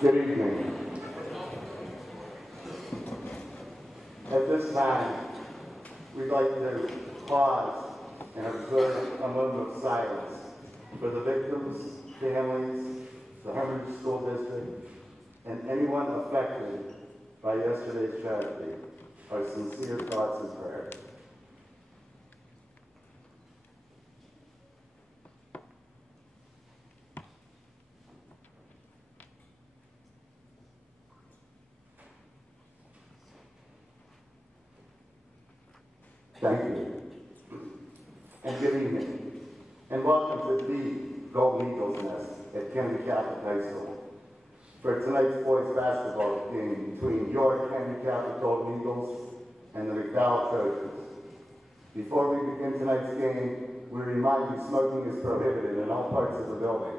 Good evening. At this time, we'd like to pause and observe a moment of silence for the victims, families, the Hermitage School District, and anyone affected by yesterday's tragedy. Our sincere thoughts and prayers. Thank you. And good evening. And welcome to the Golden Eagles Nest at Kennedy Catholic High School for tonight's boys basketball game between your Kennedy Catholic Golden Eagles and the McDowell Trojans. Before we begin tonight's game, we remind you smoking is prohibited in all parts of the building.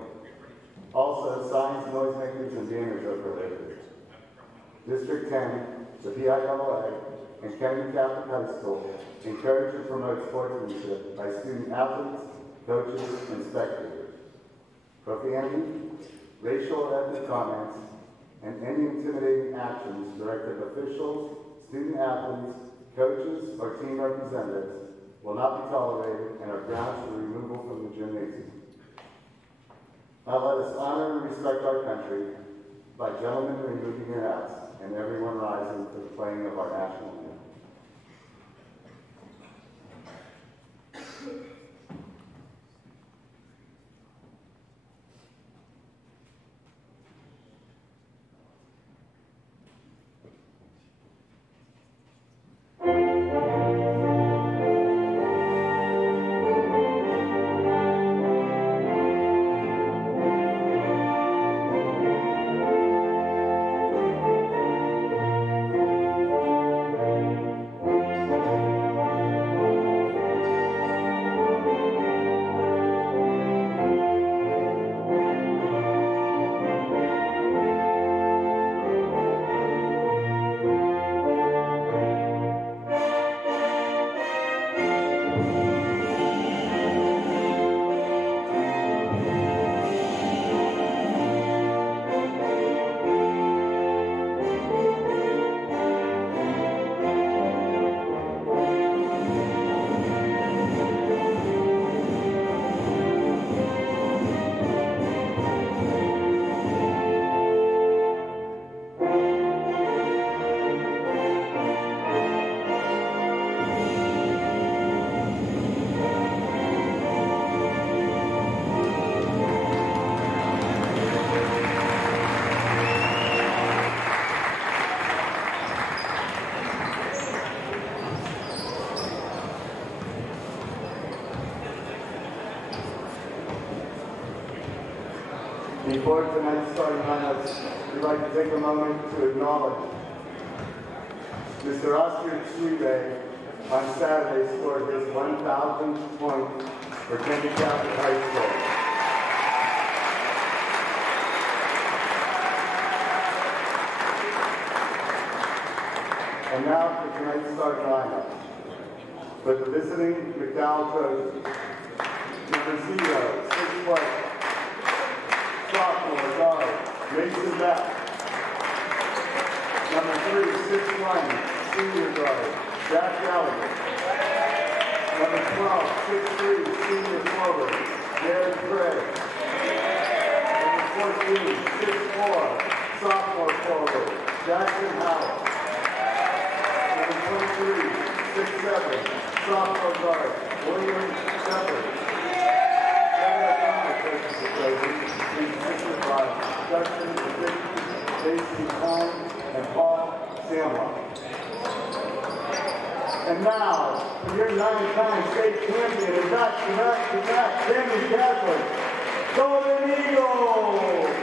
Also, signs, noisemakers, and banners are prohibited. District 10, the PIAA, and Kennedy Catholic High School encourage and promote sportsmanship by student athletes, coaches, and spectators. Profanity, racial or ethnic comments, and any intimidating actions directed at officials, student athletes, coaches, or team representatives will not be tolerated and are grounds for removal from the gymnasium. Now let us honor and respect our country by gentlemen removing your hats and everyone rising for the playing of our national anthem. Before tonight's starting lineups, we'd like to take a moment to acknowledge Mr. Oscar Chive on Saturday scored his 1,000th point for Kennedy Catholic High School. And now for tonight's starting lineup. For the visiting McDowell Trojans, number 0, 6', sophomore guard, Mason Beck. Number 3, 6'1", senior guard, Jack Gallagher. Number 12, 6'3", senior forward, Jared Craig. Number 14, 6'4", sophomore forward, Jackson Howell. Number 23, 6'7", sophomore guard, William Shepard. Consisted by Justin Dick, Casey Holmes, and Paul Samlock. And now, for your 9-time state champion and back-to-back Kennedy Catholic, Golden Eagles!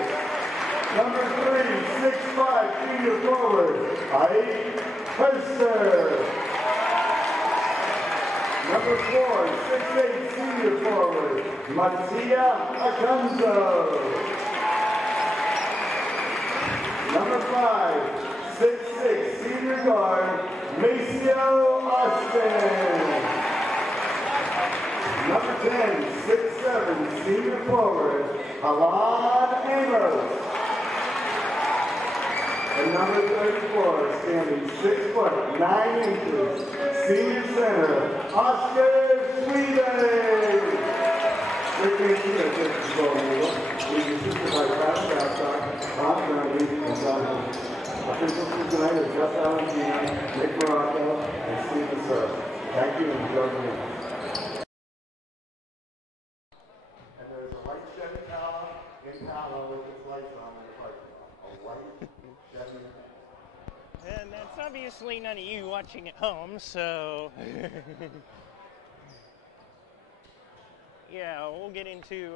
Number 3, 6'5", senior forward, Ike Herster. Number 4, 6'8", senior forward, Mattia Acanzo. Number 5, 6'6", senior guard, Maceo Austin. Number 10, 6'7", senior forward, Alon Amos. And number 34, standing 6 foot 9 inches, senior center, Oscar Sweden. Rick KCHS is Golden Eagle. He's assisted by Travis Babcock, Ron Burnley, and John Hunt. Officials tonight are Jeff Valentina, Nick Morocco, and Steve Surf. Thank you and enjoy the game. And there's a white Chevy Impala in Palo with its lights on in the parking lot. A white Chevy Impala. And that's obviously none of you watching at home, so yeah, we'll get into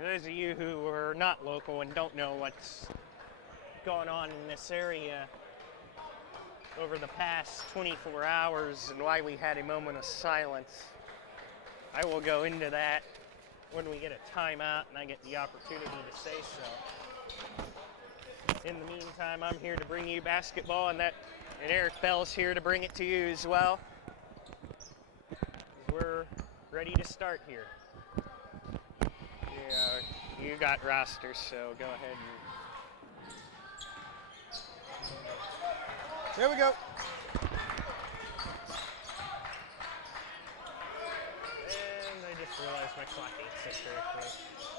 those of you who are not local and don't know what's going on in this area over the past 24 hours and why we had a moment of silence. I will go into that when we get a timeout and I get the opportunity to say so. In the meantime, I'm here to bring you basketball, and Eric Bell's here to bring it to you as well. We're ready to start here. Yeah, you got rosters, so go ahead and... Here we go. And I just realized my clock ain't set correctly.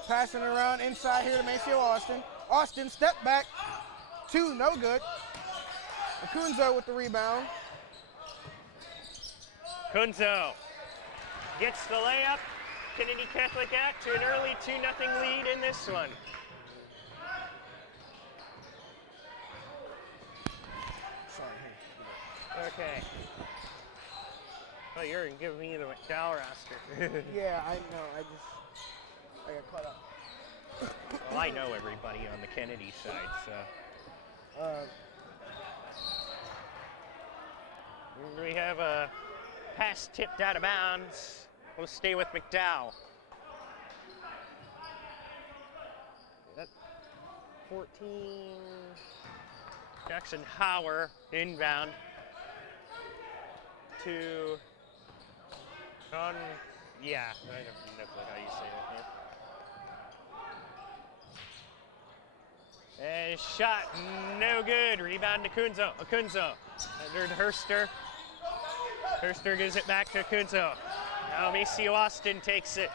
Passing around inside here to Maceo Austin. Austin, step back. 2, no good. Kunzo with the rebound. Kunzo gets the layup. Kennedy Catholic Act to an early 2-0 lead in this one. Okay. Oh, you're giving me the McDowell roster. Yeah, I know. I got caught up. Well, I know everybody on the Kennedy side, so. We have a pass tipped out of bounds. We'll stay with McDowell. That 14. Jackson Hauer inbound to yeah, I don't know how you say that here. And shot, no good. Rebound to Kunzo. Under to Herster. Herster gives it back to Kunzo. Now Maceo Austin takes it.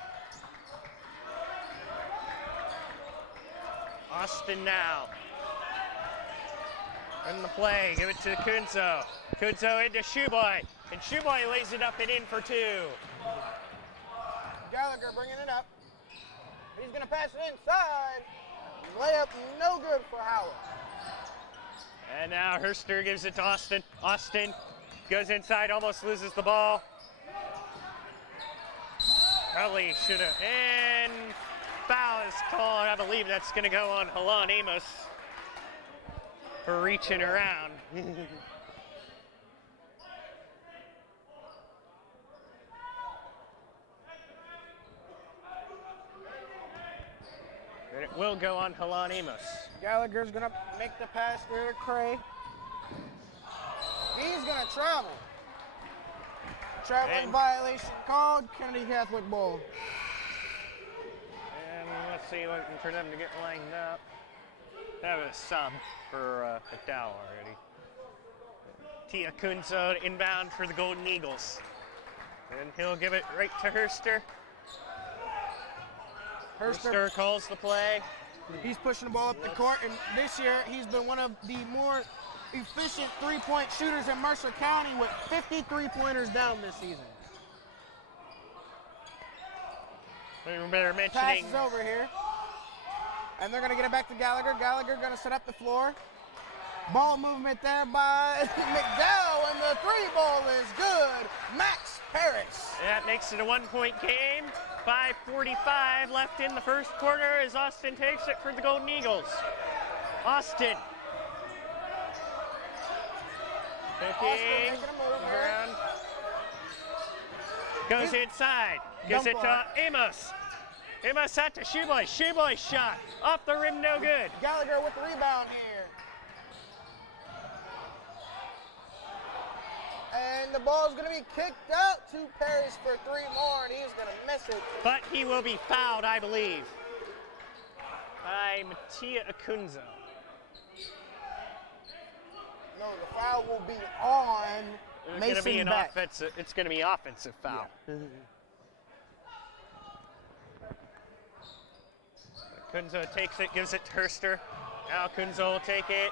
Austin now. In the play, give it to Kunzo. Kunzo into Shoeboy, and Shoeboy lays it up and in for 2. Gallagher bringing it up. He's going to pass it inside. Layup no good for Howard. And now Herster gives it to Austin. Austin goes inside, almost loses the ball. Probably should have. And foul is called. I believe that's going to go on Halan Amos for reaching around. And it will go on Halan Amos. Gallagher's going to make the pass there to Cray. He's going to travel. Traveling violation called, Kennedy Catholic ball. And let's see what for them to get lined up. That was some for McDowell already. Tia Kunzo inbound for the Golden Eagles. And he'll give it right to Herster. Herster calls the play. He's pushing the ball up the court, and this year he's been one of the more efficient three-point shooters in Mercer County with 50 three-pointers down this season. They're mentioning. Pass is over here. And they're going to get it back to Gallagher. Gallagher going to set up the floor. Ball movement there by McDowell, and the 3 ball is good. Max Paris. That makes it a 1-point game. 5:45 left in the first quarter as Austin takes it for the Golden Eagles. Austin. Cooking around. Goes inside. Gives it to Amos. Amos out to Shoeboy. Shoeboy shot. Off the rim, no good. Gallagher with the rebound here. And the ball's going to be kicked out to Paris for 3 more, and he's going to miss it. But he will be fouled, I believe, by Mattia Akunzo. the foul will be on Mason Beck. It's going to be offensive foul. Yeah. Kunzo takes it, gives it to Herster. Now Kunzo will take it.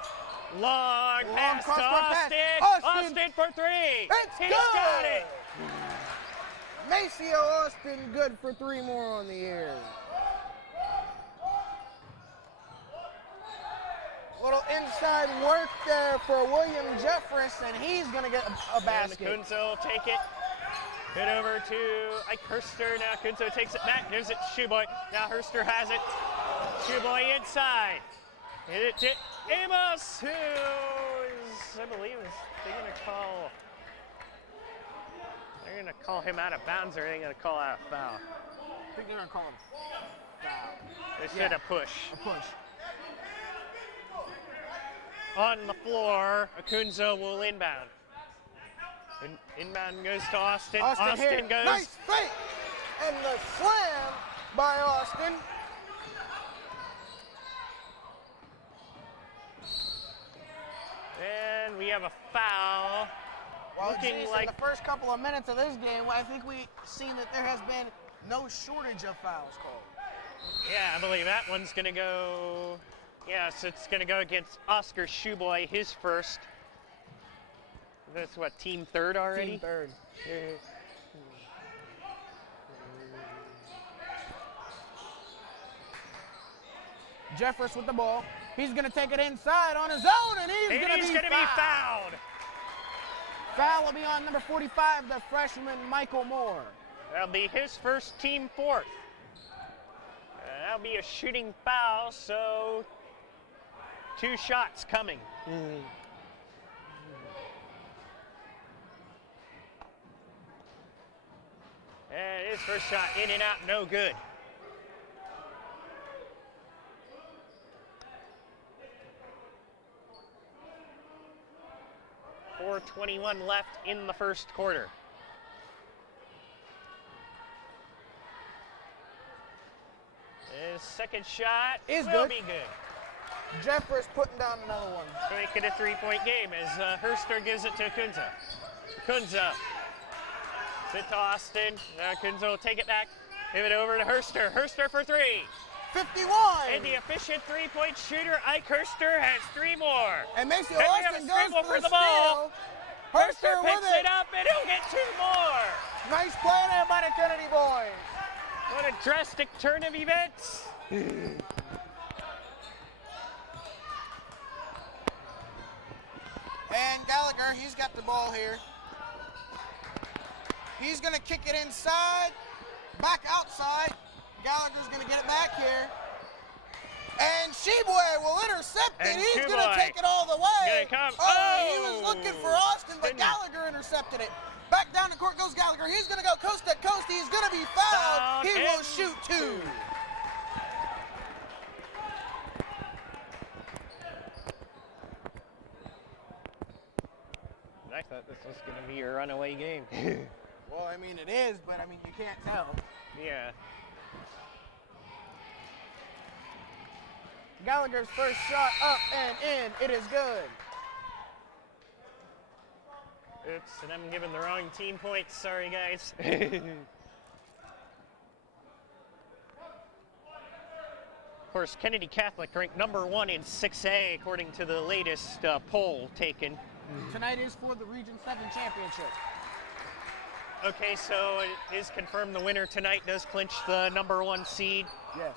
Long pass to Austin. Austin for three. He's got it. Maceo Austin good for 3 more on the year. Little inside work there for William Jeffress, and he's going to get a basket. And Kunzo will take it. Hit over to Ike Herster. Now Kunzo takes it back, gives it to Shoeboy. Now Herster has it. Shoeboy inside. Hit it to Amos, who is, I believe, they're going to call him out of bounds, or are they going to call out a foul? I think they're going to call him foul. They said a push. A push. On the floor, Kunzo will inbound. Inbound goes to Austin. Austin goes. Nice fake! And the slam by Austin. And we have a foul. Well, Looking Jason, like the first couple of minutes of this game, I think we've seen that there has been no shortage of fouls called. Yeah, I believe that one's going to go. Yes, it's going to go against Oscar Shoeboy, his first. That's what, team third already? Team third. Jeffress with the ball. He's going to take it inside on his own, and he's going to be fouled. Foul will be on number 45, the freshman Michael Moore. That'll be his first, team fourth. That'll be a shooting foul, so 2 shots coming. And his first shot in and out, no good. .421 left in the first quarter. His second shot will be good. Jeffress putting down another one. So make it a 3-point game as Herster gives it to Kunzo. Kunzo. Sit to Austin. Now Kunzo will take it back. Give it over to Herster. Herster for 3. 51. And the efficient 3-point shooter, Ike Herster, has 3 more. And Maceo And Austin goes for the steal. ball. Herster with picks it up, and he'll get 2 more. Nice play there by the Kennedy boys. What a drastic turn of events. And Gallagher, he's got the ball here. He's going to kick it inside, back outside. Gallagher's going to get it back here. And Sheboy will intercept it. And He's going to take it all the way. He was looking for Austin, but Gallagher intercepted it. Back down the court goes Gallagher. He's going to go coast to coast. He's going to be fouled. He will shoot 2. I thought this was going to be a runaway game. Well, I mean, it is, but I mean, you can't tell. Yeah. Gallagher's first shot up and in. It is good. Oops, and I'm giving the wrong team points. Sorry, guys. Of course, Kennedy Catholic ranked #1 in 6A according to the latest poll taken. Tonight is for the Region 7 championship. Okay, so it is confirmed the winner tonight does clinch the #1 seed. Yes.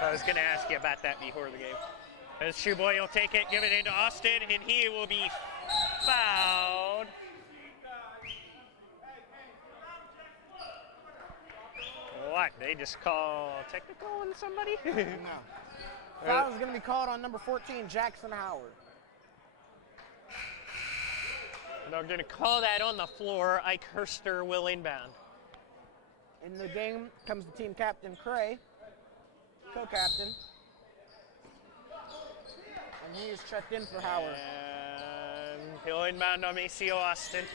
I was going to ask you about that before the game. As Shoeboy will take it, give it into Austin, and he will be fouled. What? They just call technical on somebody? No. Foul is going to be called on number 14, Jackson Howard. And they're going to call that on the floor. Ike Herster will inbound. In the game comes the team captain, Cray, co-captain. And he is checked in for Howard. And he'll inbound on Maceo Austin.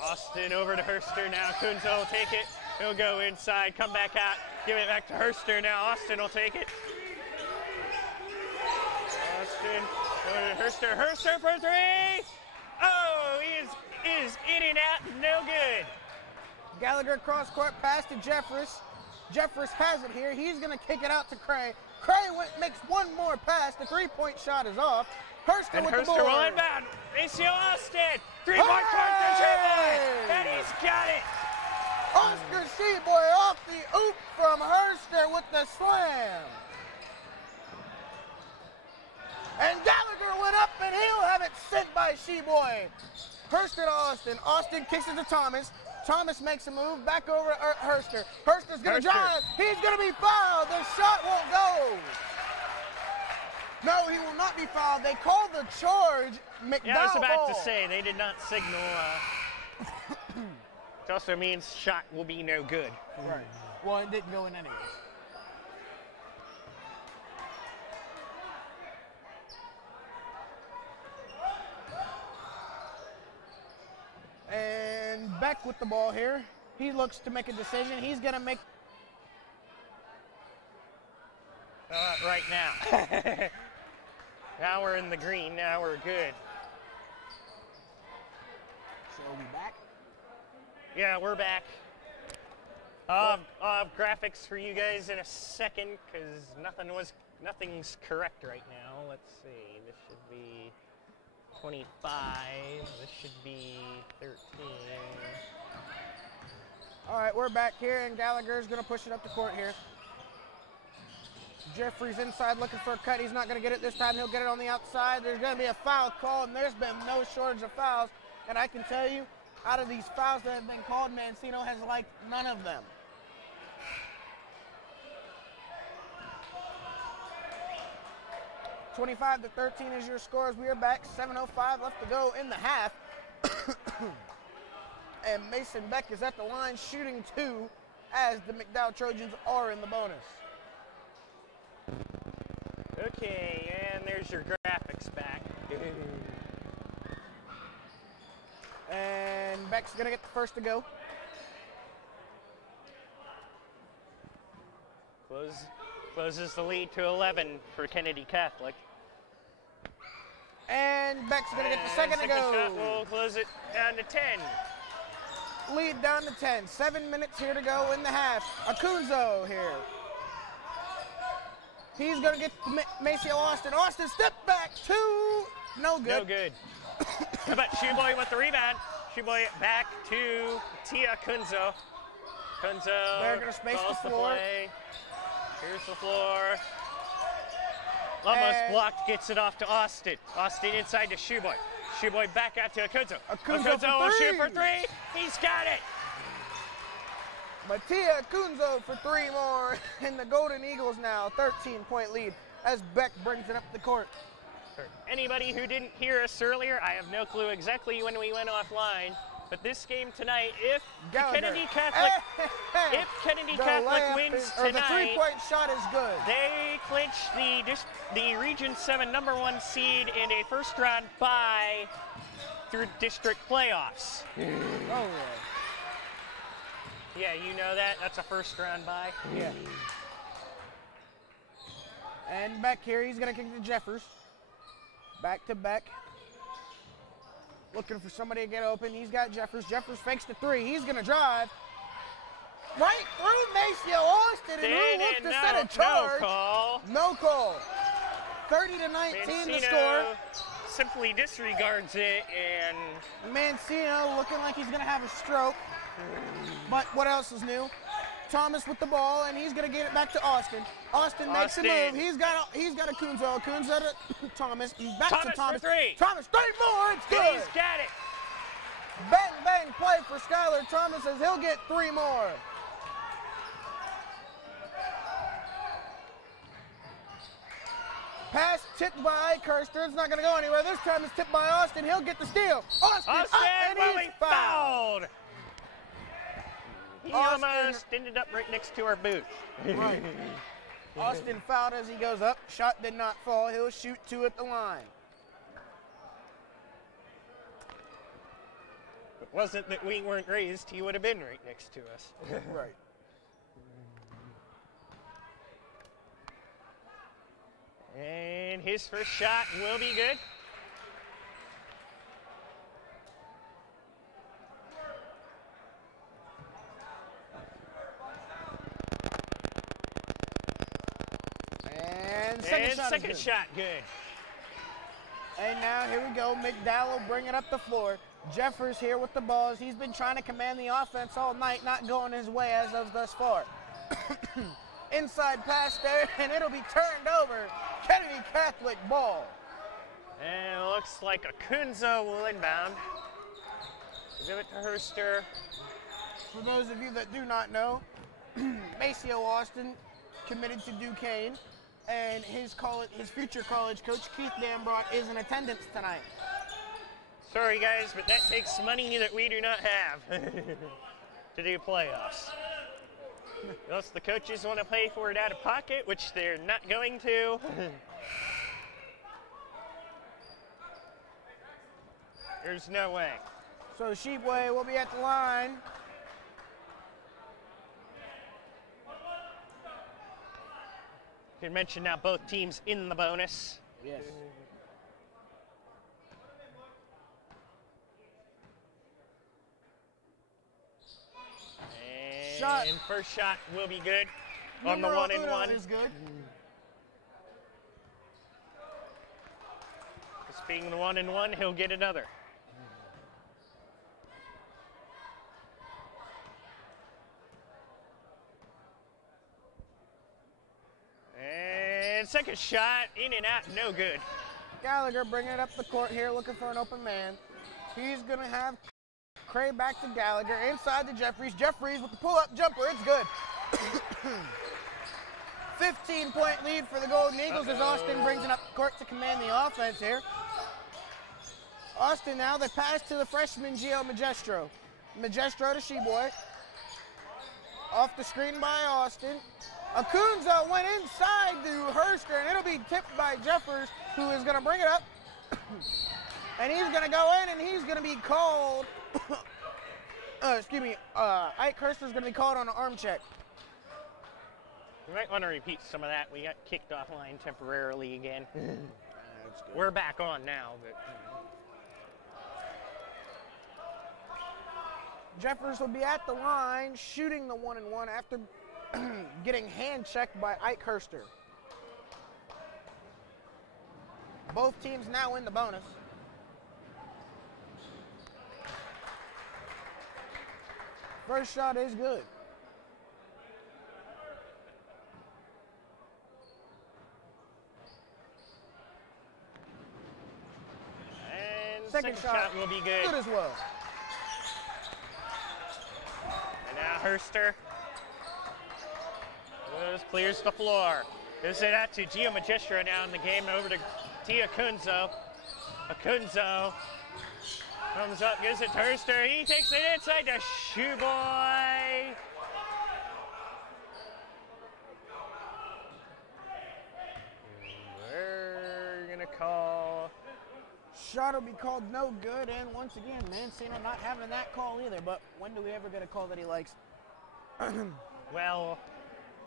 Austin over to Herster now. Kunzo will take it. He'll go inside, come back out. Give it back to Herster now. Austin will take it. Austin going to Herster. Herster for three. Oh, he is in and out. No good. Gallagher cross court pass to Jeffress. Jeffress has it here. He's going to kick it out to Cray. Cray makes one more pass. The three-point shot is off. Herster with the board. Herster will inbound. Maceo Austin. Three-point court to Sheboy. And he's got it. Oscar Sheboy off the oop from Herster with the slam. And Gallagher went up and he'll have it sent by Sheboy. Herster to Austin. Austin kicks it to Thomas. Thomas makes a move back over to Herster. Herster's going to drive. He's going to be fouled. The shot won't go. No, he will not be fouled. They call the charge. McDowell. Yeah, I was about to say, they did not signal. It also means shot will be no good. Right. Well, it didn't go in anyways. And Beck with the ball here. He looks to make a decision. He's going to make... Right now. Now we're in the green. Now we're good. So are we back? Yeah, we're back. I'll have graphics for you guys in a second because nothing's correct right now. Let's see. This should be 25. This should be 13. All right, we're back here, and Gallagher's going to push it up the court here. Jeffrey's inside looking for a cut. He's not going to get it this time. He'll get it on the outside. There's going to be a foul called, and there's been no shortage of fouls. And I can tell you, out of these fouls that have been called, Mancino has liked none of them. (25-13) is your score as we are back. 7:05 left to go in the half. And Mason Beck is at the line shooting two as the McDowell Trojans are in the bonus. Okay, and there's your graphics back. And Beck's going to get the first to go. Closes the lead to 11 for Kennedy Catholic. And Beck's going to get the second to go. Shot will close it down to 10. Lead down to 10. 7 minutes here to go in the half. Acunzo here. He's going to get Maceo Austin. Austin step back. Two. No good. No good. How about Sheboy with the rebound? Sheboy back to Tia Kunzo. Kunzo. They're going to space the floor. Here's the floor. Almost blocked, gets it off to Austin. Austin inside to Sheboy. Sheboy back out to Acunzo. Acunzo will shoot for three. He's got it. Mattia Acunzo for three more. And the Golden Eagles now 13-point lead as Beck brings it up the court. For anybody who didn't hear us earlier, I have no clue exactly when we went offline. But this game tonight, if Kennedy Catholic wins tonight, the three-point shot is good. They clinch the Region 7 #1 seed and a first-round bye through district playoffs. Oh, yeah. Yeah, you know that? That's a first-round bye. Yeah. And Beck here, he's going to kick to Jeffers. Back to Beck. Looking for somebody to get open. He's got Jeffers. Jeffers fakes the three. He's going to drive. Right through Maceo Austin. And who looked to set a charge? No call. No call. 30-19 the score. Simply disregards it, and Mancino looking like he's going to have a stroke. But what else is new? Thomas with the ball, and he's going to get it back to Austin. Austin makes a move. He's got Acunzo. Acunzo to Thomas. Back to Thomas. For three. Thomas, three more. It's good. And he's got it. Bang, bang play for Skylar Thomas as he'll get three more. Pass tipped by Kirster. It's not going to go anywhere. This time it's tipped by Austin. He'll get the steal. Austin will be fouled. He almost ended up right next to our booth. Right. Austin fouled as he goes up. Shot did not fall. He'll shoot two at the line. If it wasn't that we weren't raised, he would have been right next to us. Right. his first shot will be good. And second shot good. And now here we go. McDowell will bring it up the floor. Jeffers here with the balls. He's been trying to command the offense all night, not going his way as of thus far. Inside pass there, and it'll be turned over. Kennedy Catholic ball. And it looks like Atkinson will inbound. Give it to Herster. For those of you that do not know, Maceo Austin committed to Duquesne, and his future college coach, Keith Dambrot, is in attendance tonight. Sorry, guys, but that takes money that we do not have to do playoffs. Unless the coaches want to pay for it out of pocket, which they're not going to. There's no way. So Sheepway will be at the line. You can mention now both teams in the bonus. Yes. And first shot will be good on the Numero 1-and-1. is good. This being the 1-and-1, he'll get another. And second shot, in and out, no good. Gallagher bringing it up the court here, looking for an open man. He's going to have Cray back to Gallagher, inside to Jeffries. Jeffries with the pull-up jumper, it's good. 15-point lead for the Golden Eagles as Austin brings it up the court to command the offense here. Austin now, the pass to the freshman Gio Magestro. Magestro to Sheboy. Off the screen by Austin. Acunzo went inside to Herster, and it'll be tipped by Jeffers, who is going to bring it up. And he's going to go in, and he's going to be called, Ike Herster's going to be called on an arm check. You might want to repeat some of that. We got kicked offline temporarily again. We're back on now. But Jeffers will be at the line, shooting the 1-and-1 after getting hand checked by Ike Herster. Both teams now in the bonus. First shot is good. and second shot will be good. Good as well. And now Herster clears the floor. Gives it out to Gio Magistro now in the game, over to Tia Kunzo. Kunzo comes up, gives it to Herster. He takes it inside to Shoeboy. We're gonna call. Shot will be called no good, and once again, Mancino not having that call either, but when do we ever get a call that he likes? Well,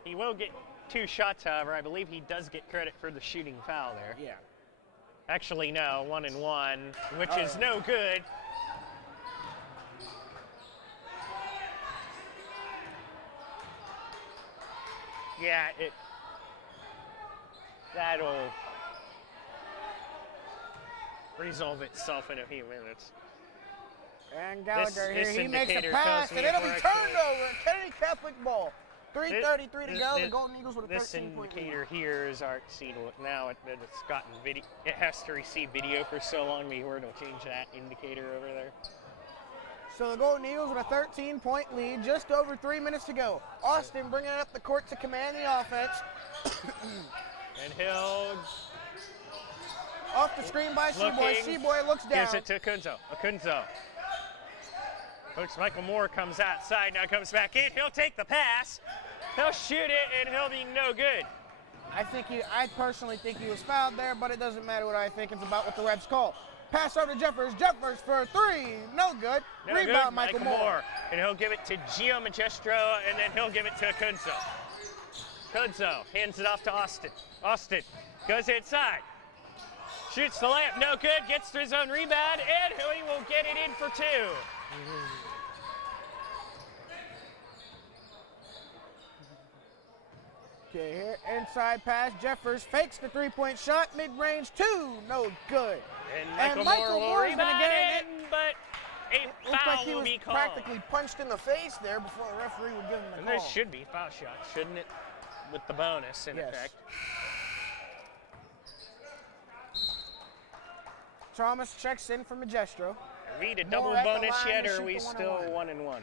he will get 2 shots, however. I believe he does get credit for the shooting foul there. Yeah. Actually, no, 1-and-1, which is no good. Yeah, that'll resolve itself in a few minutes. And Gallagher This here, he makes a indicator pass, tells and me it'll be correctly. turned over. Kennedy Catholic ball. 3:33 to go. The Golden Eagles with a This 13-point lead. indicator here is our seed. Now it's gotten video. It has to receive video for so long before it'll change that indicator over there. So the Golden Eagles with a 13-point lead, just over 3 minutes to go. Austin bringing it up the court to command the offense. And he'll Off the screen by Sheboy. Sheboy looks down. Gives it to Kunzo. Kunzo. Coach Michael Moore comes outside, now comes back in. He'll take the pass. He'll shoot it, and he'll be no good. I personally think he was fouled there, but it doesn't matter what I think. It's about what the refs call. Pass over to Jeffers. Jeffers for a 3. No good. No Rebound, good. Michael Moore. And he'll give it to Gio Magistro, and then he'll give it to Kunzo. Kunzo hands it off to Austin. Austin goes inside. Shoots the layup, no good. Gets to his own rebound, and he will get it in for 2. Okay, here, inside pass. Jeffers fakes the three-point shot, mid-range 2, no good. And Michael Moore is going to get it in, but a looked foul like he will was be called. practically punched in the face there before the referee would give him the And call. this should be foul shot, shouldn't it? With the bonus in effect. Thomas checks in for Magestro. Are we a double Moore at the bonus line yet, to or are shoot we the still 1-and-1? 1-1? 1-1.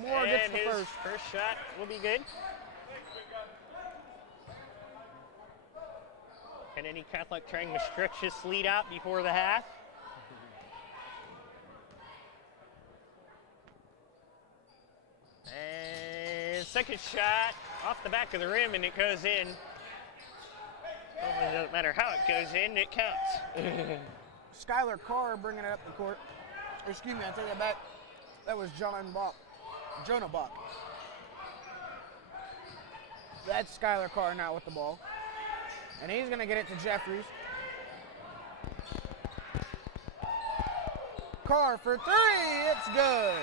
Moore gets And the his first. shot will be good. Kennedy Catholic trying to stretch this lead out before the half. And second shot off the back of the rim, and it goes in. Well, it doesn't matter how it goes in, it counts. Skylar Carr bringing it up the court. Excuse me, I take that back. That was Jonah Bach. That's Skylar Carr now with the ball. And he's going to get it to Jeffries. Carr for 3, it's good.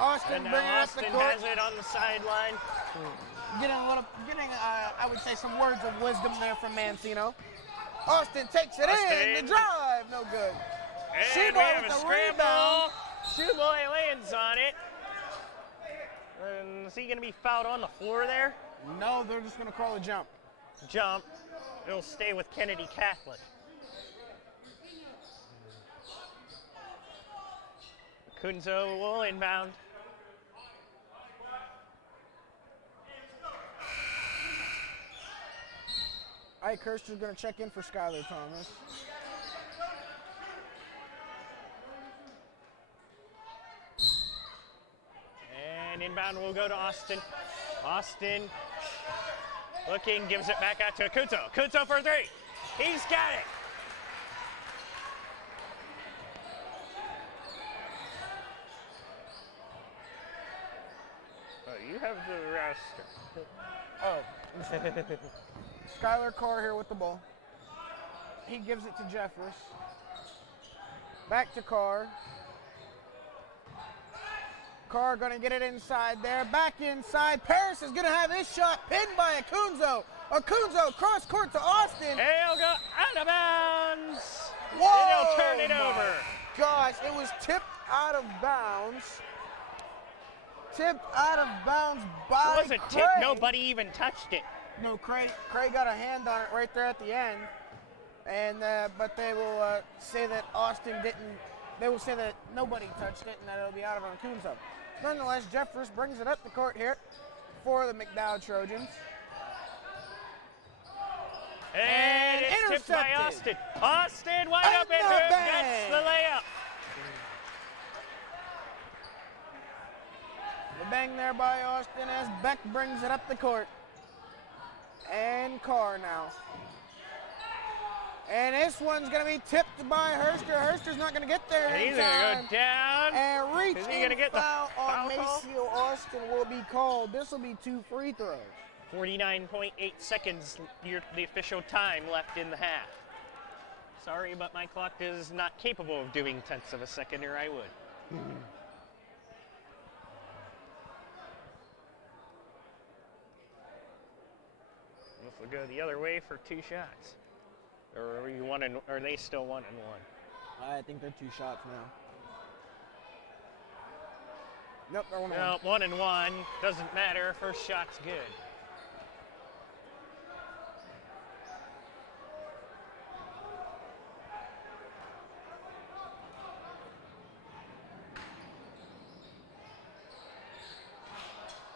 Austin And now bringing it up Austin the court. has it on the sideline. Getting, I would say, some words of wisdom there from Mancino. Austin takes it in, the drive, no good. And we have a scramble. Shoeboy lands on it. And is he going to be fouled on the floor there? No, they're just going to call a jump. Jump. It'll stay with Kennedy Catholic. Kunzo will inbound. Ike Hurst is going to check in for Skylar Thomas. And inbound will go to Austin. Austin looking, gives it back out to Kunzo. Kunzo for 3. He's got it. Oh, you have the roster. Oh. Skylar Carr here with the ball. He gives it to Jeffers. Back to Carr. Carr going to get it inside there. Back inside. Paris is going to have his shot pinned by Akunzo. Akunzo cross court to Austin. And he'll go out of bounds. Whoa! And he'll turn it over. Gosh, it was tipped out of bounds. Tipped out of bounds by It wasn't Craig. tipped. Nobody even touched it. No, Craig got a hand on it right there at the end. And but they will say that Austin didn't. They will say that nobody touched it and that it'll be out of on Kunzo. Nonetheless, Jeffers brings it up the court here for the McDowell Trojans. And it's tipped by Austin. Austin wide And open. the Who bang. gets the layup? The bang there by Austin as Beck brings it up the court. And Carr now. And this one's going to be tipped by Herster. Herster's not going to get there in He's going time. to go down. And reach Is he gonna in get the foul on foul call? Maceo Austin will be called. This will be 2 free throws. 49.8 seconds, the official time left in the half. Sorry, but my clock is not capable of doing tenths of a second, or I would. This will go the other way for 2 shots. Or are they still 1-1? I think they're 2 shots now. Nope, they're 1-1. No, 1-1. Doesn't matter. First shot's good.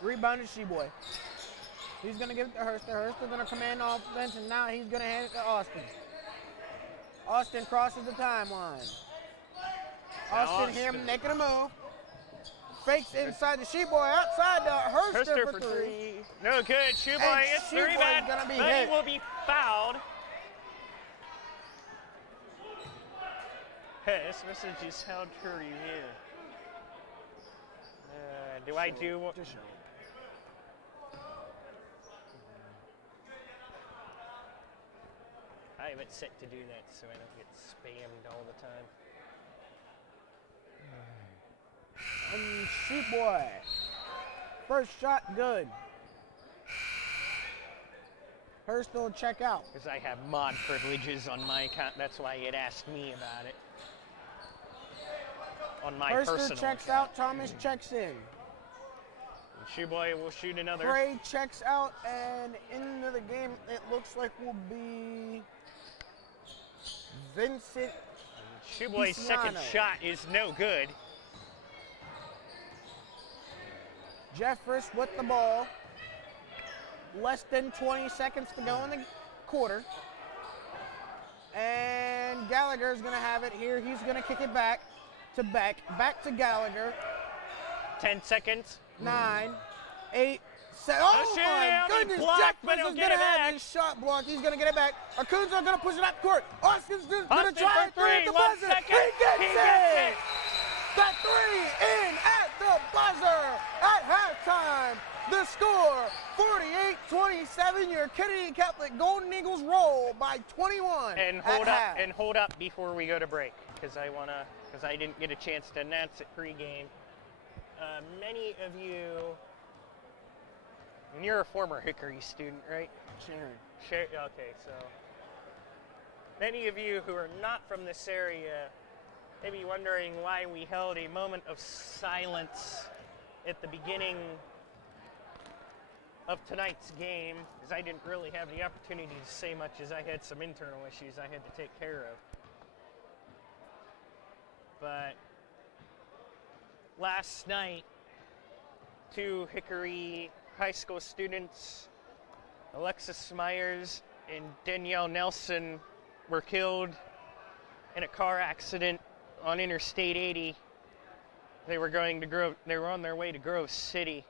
Rebounded Sheboy. He's going to give it to Herster. Herster going to command offense, and now he's going to hand it to Austin. Austin crosses the timeline. Austin here making a move. Fakes inside the Sheboy, outside to Herster for 3. No good. Shoeboy And hits the Shoeboy's rebound, gonna be but hit. he will be fouled. Hey, this message is held to review. Do I do? Just show. I have it set to do that so I don't get spammed all the time. And shoot, boy. First shot, good. Hurst will check out. Because I have mod privileges on my account. That's why it asked me about it. On my Hurster personal checks account. out, Thomas checks in. Shoeboy will shoot another. Gray checks out, and into the game it looks like will be Vincent. Shoeboy's second Pisiano. shot is no good. Jeffers with the ball. Less than 20 seconds to go in the quarter. And Gallagher's going to have it here. He's going to kick it back to Beck. Back to Gallagher. 10 seconds. 9, 8, 7. Oh shit, my he goodness. blocked, Jeffers but he'll is get going to it have back. his shot blocked. He's going to get it back. Acunzo going to push it up court. Austin's going to Austin try for a three at the 1 buzzer. second. He gets it. That three in at the buzzer at halftime. The score, 48-27. Your Kennedy Catholic Golden Eagles roll by 21. And hold up before we go to break, because I didn't get a chance to announce it pregame. Many of you, and you're a former Hickory student, right? Sure. Okay, so many of you who are not from this area may be wondering why we held a moment of silence at the beginning of tonight's game, because I didn't really have the opportunity to say much, as I had some internal issues I had to take care of. But last night, 2 Hickory High School students, Alexis Myers and Danielle Nelson, were killed in a car accident on Interstate 80. They were on their way to Groce City.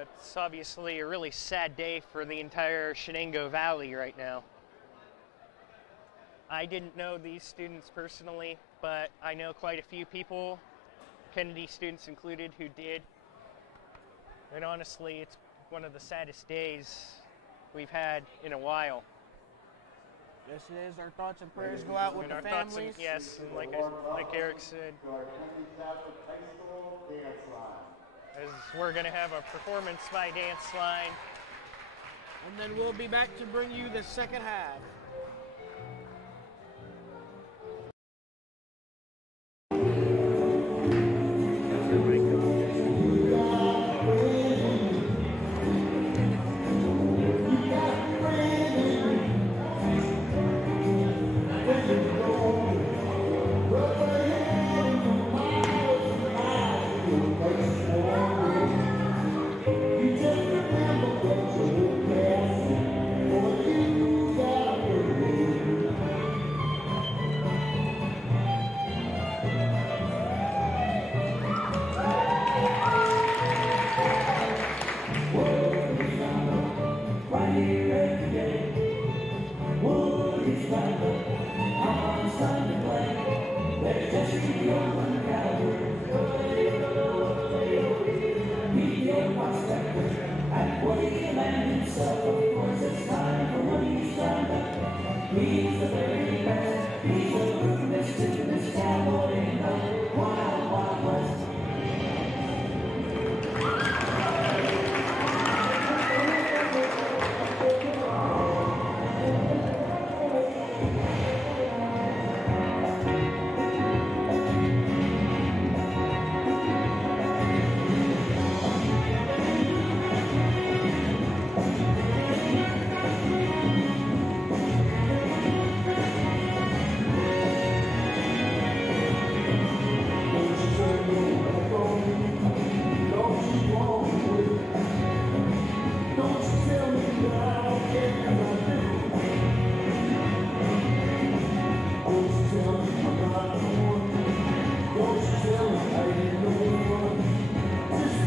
It's obviously a really sad day for the entire Shenango Valley right now. I didn't know these students personally, but I know quite a few people, Kennedy students included, who did. And honestly, it's one of the saddest days we've had in a while. Yes, it is. Our thoughts and prayers go out with And the our thoughts families. yes, and like Eric said, as we're going to have a performance by Dance Line. And then we'll be back to bring you the second half.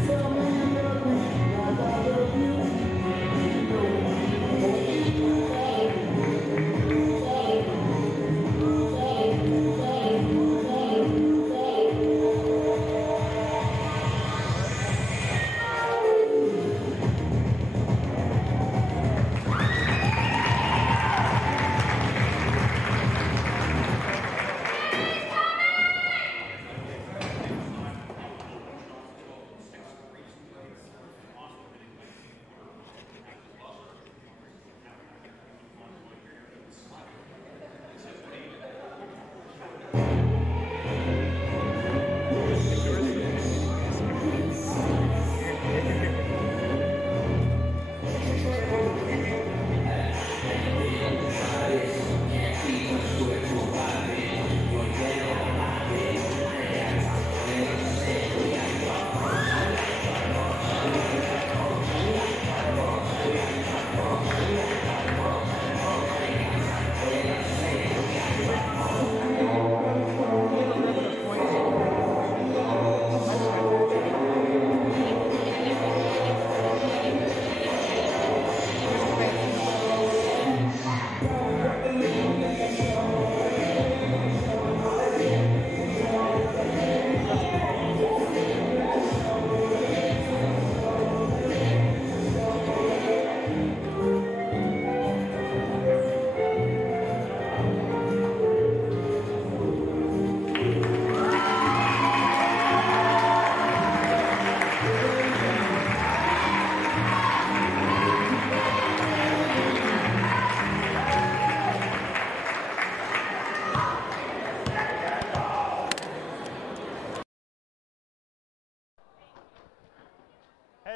Tell me you love me, like I love you. You know,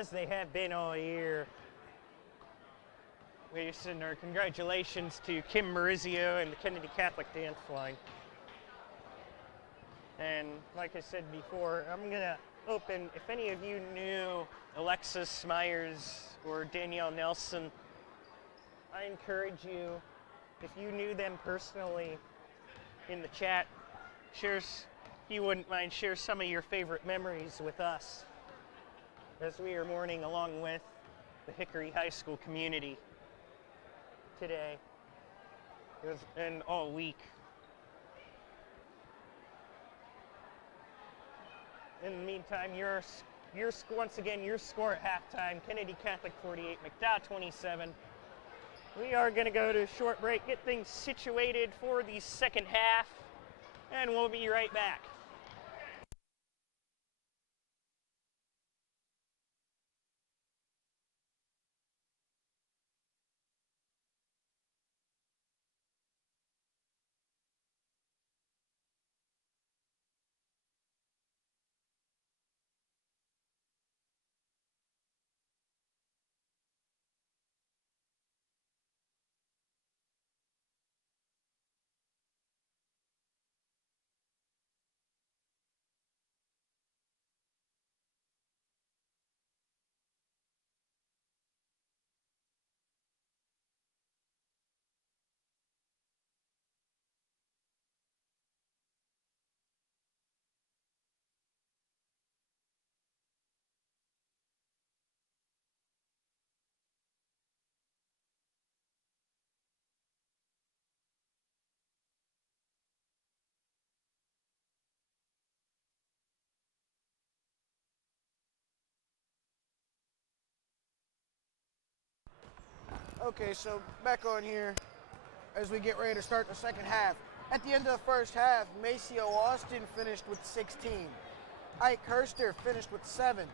as they have been all year. We send our congratulations to Kim Marizio and the Kennedy Catholic Dance Line. And like I said before, I'm gonna open, if any of you knew Alexis Myers or Danielle Nelson, I encourage you, if you knew them personally, in the chat, if you wouldn't mind, share some of your favorite memories with us as we are mourning along with the Hickory High School community today and all week. In the meantime, once again, your score at halftime, Kennedy Catholic 48, McDowell 27. We are going to go to a short break, get things situated for the second half, and we'll be right back. Okay, so back on here as we get ready to start the second half. At the end of the first half, Maceo Austin finished with 16. Ike Herster finished with 7.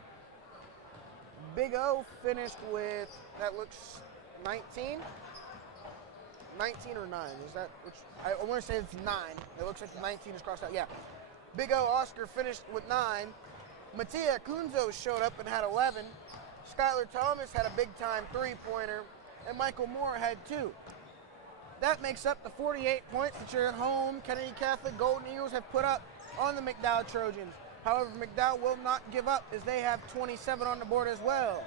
Big O finished with, that looks 19? 19 or 9, is that, which, I want to say it's 9. It looks like the 19 is crossed out, yeah. Big O Oscar finished with 9. Mattia Kunzo showed up and had 11. Skylar Thomas had a big-time three-pointer, and Michael Moore had 2. That makes up the 48 points that your home Kennedy Catholic Golden Eagles have put up on the McDowell Trojans. However, McDowell will not give up as they have 27 on the board as well.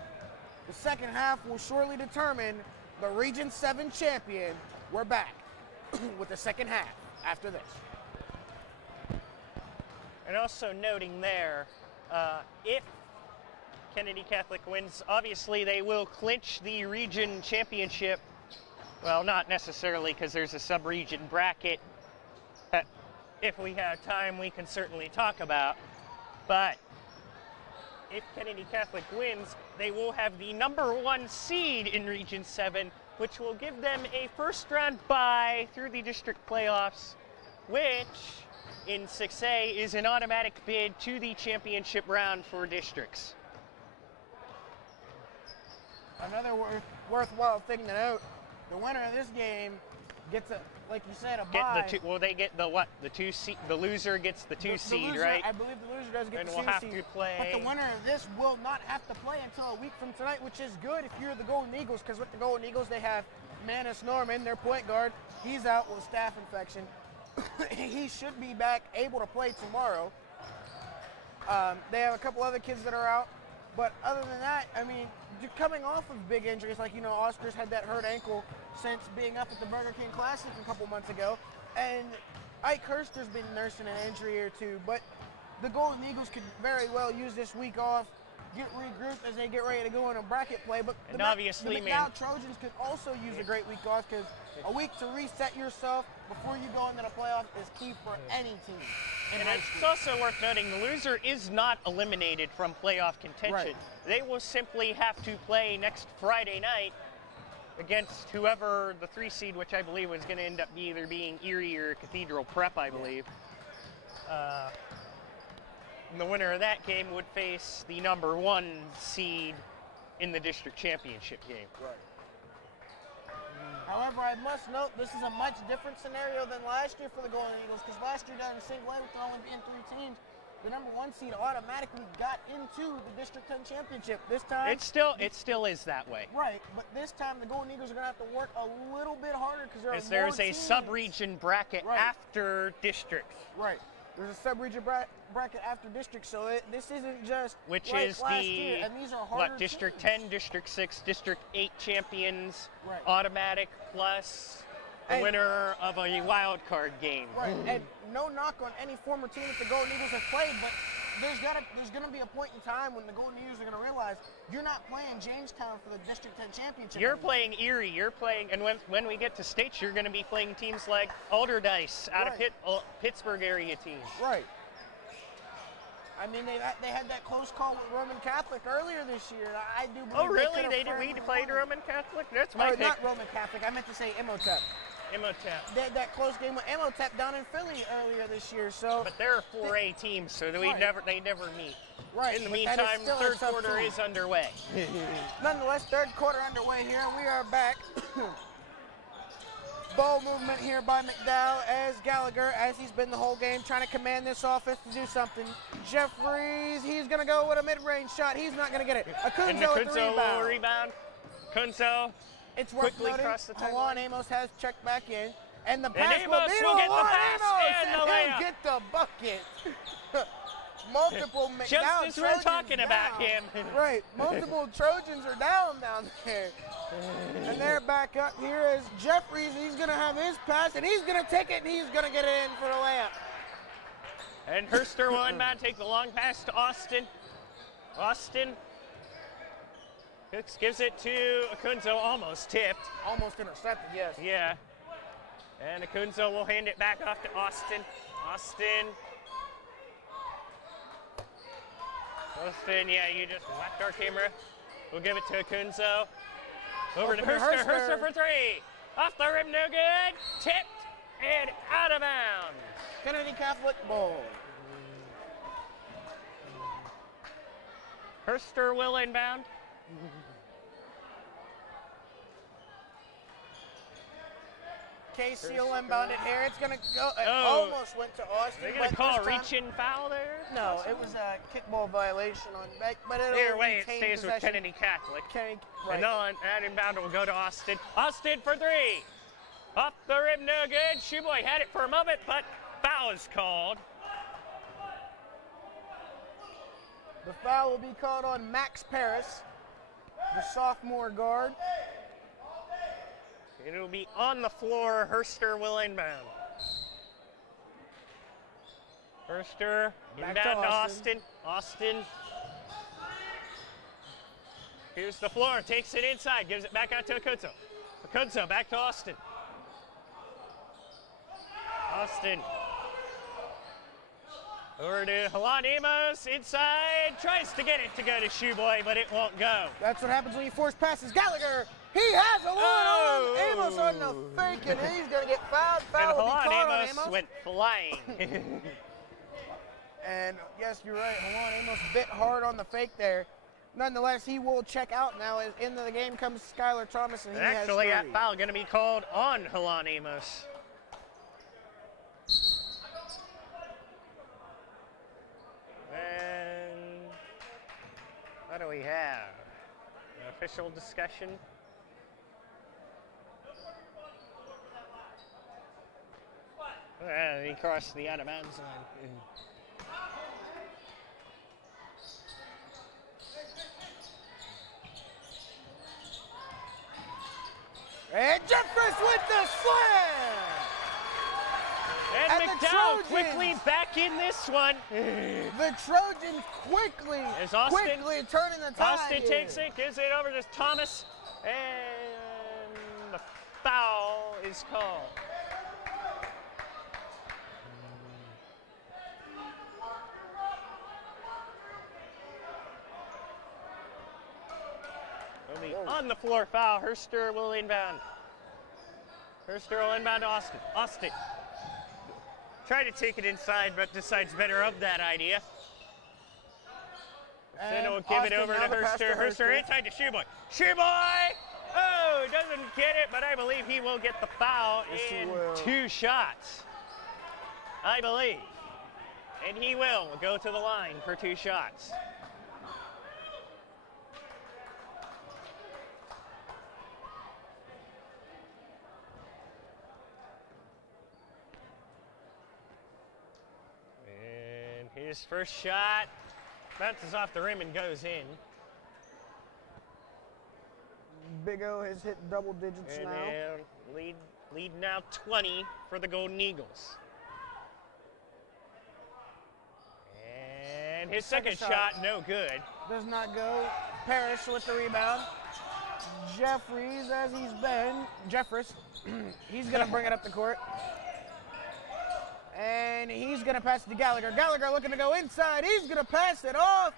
The second half will surely determine the Region 7 champion. We're back with the second half after this. And also noting there, if Kennedy Catholic wins, obviously they will clinch the region championship. Well, not necessarily, because there's a sub-region bracket that, if we have time, we can certainly talk about. But if Kennedy Catholic wins, they will have the #1 seed in Region 7, which will give them a first-round bye through the district playoffs, which in 6A is an automatic bid to the championship round for districts. Another worthwhile thing to note, the winner of this game gets like you said, a bye. They get the what? The 2 seed. The loser gets the 2 seed, loser, right? I believe the loser does get and the 2 we'll have seed. to play. But the winner of this will not have to play until a week from tonight, which is good if you're the Golden Eagles, because with the Golden Eagles they have Manus Norman, their point guard. He's out with a staph infection. He should be back, able to play tomorrow. They have a couple other kids that are out. But other than that, I mean, coming off of big injuries, like, Oscar's had that hurt ankle since being up at the Burger King Classic a couple months ago. And Ike Herster's been nursing an injury or 2. But the Golden Eagles could very well use this week off, get regrouped as they get ready to go in a bracket play. But the McDowell Trojans could also use a great week off, because a week to reset yourself before you go into the playoff is key for any team. And it's also worth noting the loser is not eliminated from playoff contention. Right. They will simply have to play next Friday night against whoever the 3 seed, which I believe was going to end up either being Erie or Cathedral Prep, I believe. And the winner of that game would face the #1 seed in the district championship game. Right. However, I must note this is a much different scenario than last year for the Golden Eagles, because last year down in single A with there only being 3 teams, the #1 seed automatically got into the District 10 championship. This time, it still is that way. right, but this time the Golden Eagles are going to have to work a little bit harder because there are more There's a teams. sub-region bracket Right. after districts. Right. There's a sub-region bracket after district, so this isn't just Which like is last the, year, and these are harder District teams. 10, District 6, District 8 champions, Right. automatic, plus the And- winner of a wild card game. Right, and no knock on any former team that the Golden Eagles have played, but there's going to be a point in time when the Golden Eagles are going to realize you're not playing Jamestown for the District 10 championship. You're anymore. playing Erie, you're playing, and when we get to states, you're going to be playing teams like Alderdice out Right. of Pittsburgh area teams. Right. I mean, they had that close call with Roman Catholic earlier this year. I do believe Oh, really? They We played Roman Catholic? That's my pick. Not Roman Catholic. I meant to say Imhotep. Imhotep. They had that close game with Imhotep down in Philly earlier this year. So, But they're a 4A team, so they Right. never meet. right. In the but that is meantime, still a third tough quarter team. is underway. Nonetheless, third quarter underway here. We are back. Ball movement here by McDowell as Gallagher, as he's been the whole game, trying to command this offense to do something. Jeffries, he's going to go with a mid-range shot. He's not going to get it. And Akunzo with the Kunzo will rebound. rebound. Kunzo It's worth quickly noting, crossed the Juan timeline. Amos has checked back in. And the pass Amos be to will get the Juan pass Amos, and the he'll layup. get the bucket. Multiple McDowell Just as we're Trojans talking about down. him. Right, multiple Trojans are down there. And they're back up here as Jeffries, he's going to have his pass, and he's going to take it, and he's going to get it in for the layup. And Herster will inbound, take the long pass to Austin. Austin gives it to Akunzo, almost tipped. Almost intercepted, yes. Yeah. And Akunzo will hand it back off to Austin. Austin, yeah, you just left our camera. We'll give it to Akunzo. Over to Herster. Herster for three. Off the rim, no good. Tipped and out of bounds. Kennedy Catholic ball. Herster will inbound. KC will inbound it here. It's going to go. It Oh. almost went to Austin. They're going to but call a this time- reach-in foul there? No, it was a kickball violation on Beck, but it'll Either way, it retain stays with possession. Kennedy Catholic. Right. And on that inbound will go to Austin. Austin for three. Off the rim, no good. Shoeboy had it for a moment, but foul is called. The foul will be called on Max Paris, the sophomore guard. It'll be on the floor. Herster will inbound. Herster Back inbound to to Austin. Austin. Here's the floor. Takes it inside. Gives it back out to Akunzo. Akunzo back to Austin. Austin. Over to Juan Amos. Inside. Tries to get it to go to Shoeboy, but it won't go. That's what happens when you force passes. Gallagher, he has a one on Amos on the fake, and he's going to get fouled. And Foul will be Juan called on Amos Amos. went flying. And yes, you're right. Juan Amos bit hard on the fake there. Nonetheless, he will check out now. As into the game comes Skylar Thomas, and he Actually, has that three. foul going to be called on Juan Amos. And what do we have? An official discussion? He crossed the out of bounds line. And Jeffries with the slam! And And the McDowell Trojans. quickly back in this one. The Trojans quickly turning the tide. Austin takes it, gives it over to Thomas, and the foul is called. It'll be on the floor foul. Herster will inbound. Herster will inbound to Austin. Austin. Try to take it inside, but decides better of that idea. Then he'll give it over to Herster. Herster inside to Shoeboy. Shoeboy! Oh, doesn't get it, but I believe he will get the foul Yes, he in will. 2 shots. I believe. And he will go to the line for 2 shots. And his first shot bounces off the rim and goes in. Big O has hit double digits And now. lead now 20 for the Golden Eagles. And his second shot, no good. Does not go. Parrish with the rebound. Jeffries, as he's been. Jeffries, he's going to bring it up the court. And he's going to pass it to Gallagher. Gallagher looking to go inside. He's going to pass it off.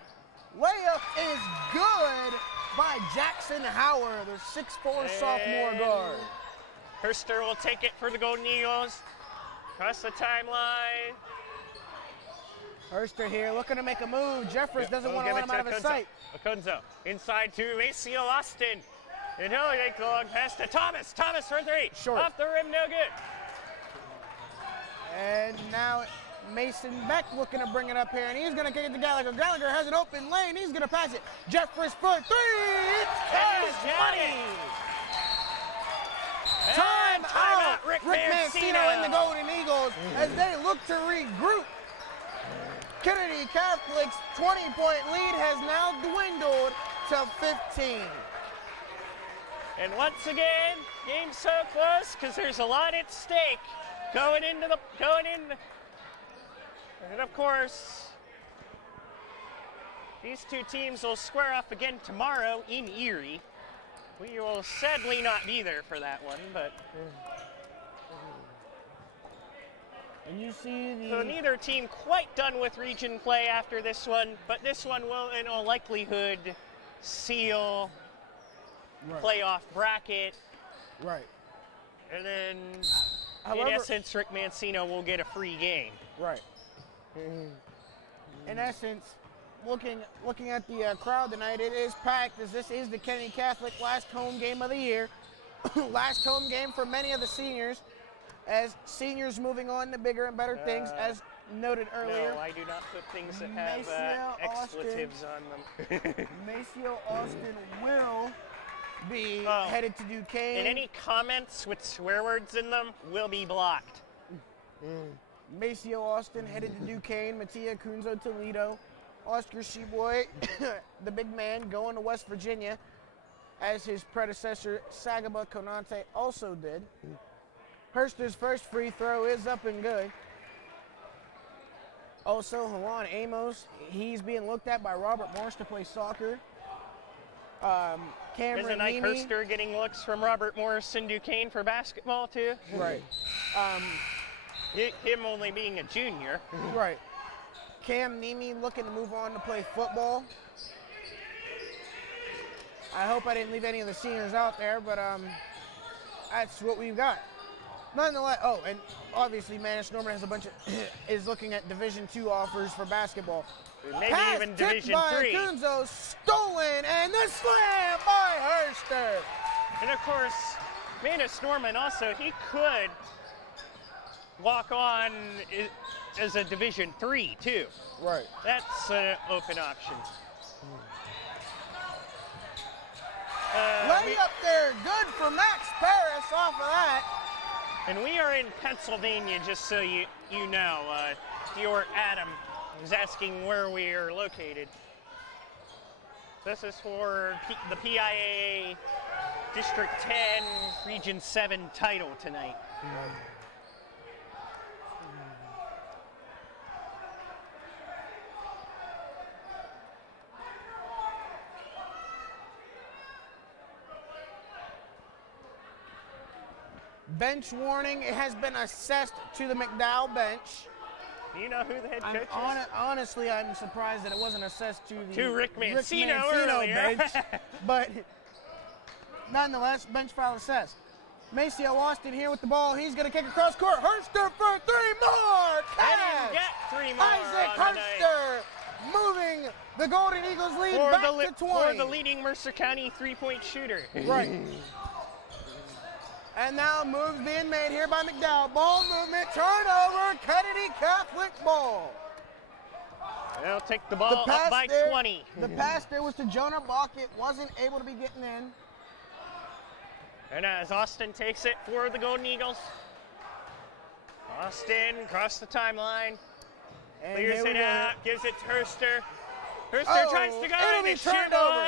Layup is good by Jackson Howard, the 6'4" sophomore guard. Herster will take it for the Golden Eagles. Across the timeline. Herster here looking to make a move. Jeffries doesn't want to let him out of his sight. Akunzo inside to Maceo Austin. And he'll take the long pass to Thomas. Thomas for 3. Short. Off the rim, no good. And now Mason Beck looking to bring it up here, and he's going to kick it to Gallagher. Gallagher has an open lane. He's going to pass it. Jeffries for 3. It's money. Time out. Rick Mancino and the Golden Eagles as they look to regroup. Kennedy Catholic's 20-point lead has now dwindled to 15. And once again, game's so close because there's a lot at stake going in. And of course, these two teams will square off again tomorrow in Erie. We will sadly not be there for that one, but. And you see the. So neither team quite done with region play after this one, but this one will, in all likelihood, seal playoff bracket. Right. And then, However, in essence, Rick Mancino will get a free game. Right. In essence, looking at the crowd tonight, it is packed as this is the Kennedy Catholic last home game of the year. Last home game for many of the seniors, as seniors moving on to bigger and better things, as noted earlier. No, I do not put things that have expletives on them. Maceo Austin will be headed to Duquesne. And any comments with swear words in them will be blocked. Maceo Austin headed to Duquesne. Mattia Cunzo Toledo. Oscar Sheboy, the big man, going to West Virginia, as his predecessor Sagaba Konate also did. Herster's first free throw is up and good. Also, Juan Amos, he's being looked at by Robert Morris to play soccer. Cameron Isn't Ike Nemi, Herster getting looks from Robert Morris in Duquesne for basketball too? Right. Him only being a junior. Right. Cam Nemi looking to move on to play football. I hope I didn't leave any of the seniors out there, but that's what we've got. Nonetheless, and obviously Manish Norman has a bunch of is looking at Division II offers for basketball. Maybe Pass even tipped Division by III. Acunzo, stolen, and the slam by Herster. And of course, Manish Norman also, he could walk on as a Division III too. Right. That's an open option. Layup there, good for Max Paris off of that. And we are in Pennsylvania, just so you know. Your Adam is asking where we are located. This is for the PIAA District 10 Region 7 title tonight. Bench warning has been assessed to the McDowell bench. Do you know who the head coach is? Honestly, I'm surprised that it wasn't assessed to the Rick Mancino earlier. bench. But nonetheless, bench foul assessed. Maceo Austin here with the ball. He's going to kick across court. Herster for 3 more. And he get 3 more. Isaac on the Herster moving the Golden Eagles lead back to 20. For the leading Mercer County three-point shooter. Right. And now moves being made here by McDowell. Ball movement, turnover, Kennedy Catholic ball. They'll take the ball up by 20. The pass there was to Jonah Bach. It wasn't able to be getting in. And as Austin takes it for the Golden Eagles. Austin across the timeline. And Clears it out, gives it to Herster. Herster Oh, tries to go it'll in be and turned Sheboy, over.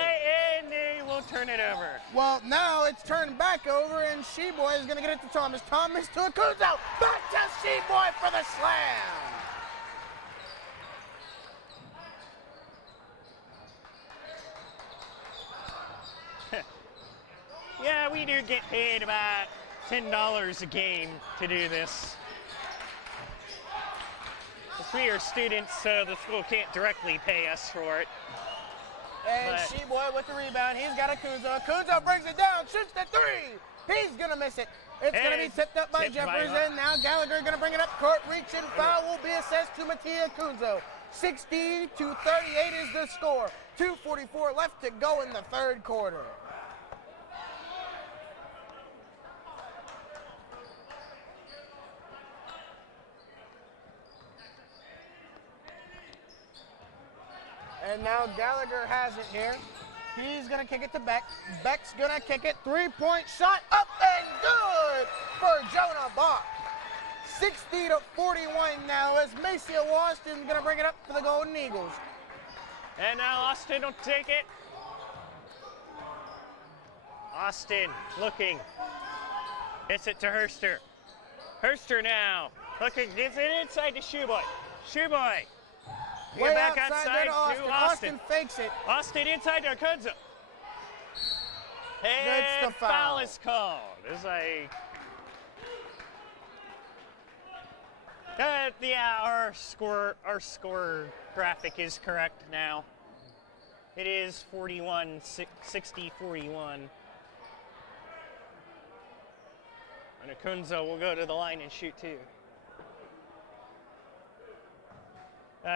and they will turn it over. Well, now it's turned back over, and Sheboy is going to get it to Thomas. Thomas to Acunzo. Back to Sheboy for the slam. Yeah, we do get paid about $10 a game to do this. We are students, so the school can't directly pay us for it. And Sheboy with the rebound. He's got Acunzo. Acunzo brings it down, shoots the three. He's going to miss it. It's going to be tipped up by Jeffers, and now Gallagher going to bring it up court. Reach and foul will be assessed to Mattia Acunzo. 60-38 is the score. 2:44 left to go in the third quarter. And now Gallagher has it here. He's going to kick it to Beck. Beck's going to kick it. Three-point shot up and good for Jonah Bach. 60-41 now as Maceo Austin's going to bring it up for the Golden Eagles. And now Austin will take it. Austin looking. Gets it to Herster. Herster now. Looking, gets it inside to Shoeboy. Shoeboy. Way back outside outside to to Austin fakes it. Austin inside to Acunzo. That's And the foul. foul is called. It's like, yeah, our score graphic is correct now. It is 60-41. And Acunzo will go to the line and shoot too.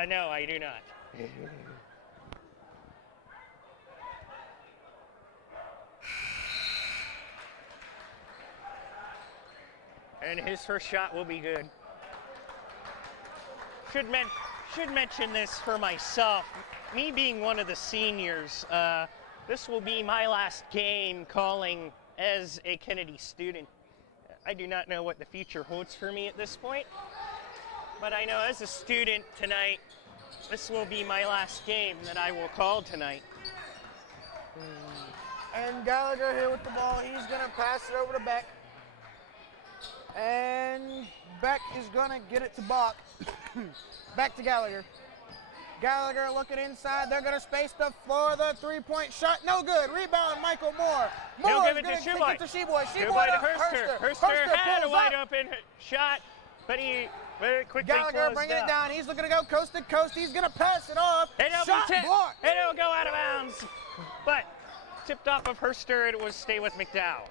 No, I do not. And his first shot will be good. Should mention this for myself. Me being one of the seniors, this will be my last game calling as a Kennedy student. I do not know what the future holds for me at this point. But I know as a student tonight, this will be my last game that I will call tonight. And Gallagher here with the ball. He's going to pass it over to Beck. And Beck is going to get it to Bach. Back to Gallagher. Gallagher looking inside. They're going to space the floor. The three-point shot. No good. Rebound, Michael Moore. He'll give Moore's it going to to kick Sheboy. it to Sheboy. Sheboy to Herster. Herster had a pulls wide up. open shot, but he very quickly Gallagher closed bringing out. it down. He's looking to go coast to coast. He's going to pass it off. And it'll Shot be tipped. blocked. And it'll go out of bounds. But tipped off of Herster, it will stay with McDowell.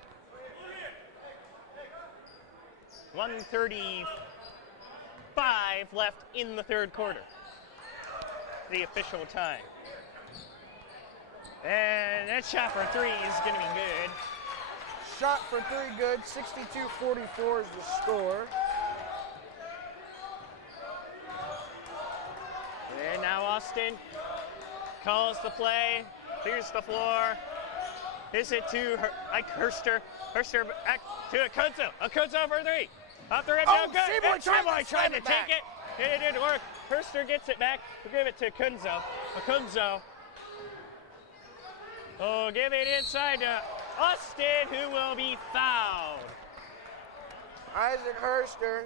1:35 left in the third quarter. The official time. And that shot for three is going to be good. Shot for three good. 62-44 is the score. And now Austin calls the play, clears the floor, hits it to Herster. Herster back to Acunzo. Acunzo for three. Off the rim, no good. Sheboy And trying to Sheboy slam trying to it back. take it. It didn't work. Herster gets it back. We'll give it to Acunzo. Acunzo. Oh, give it inside to Austin, who will be fouled. Isaac Herster,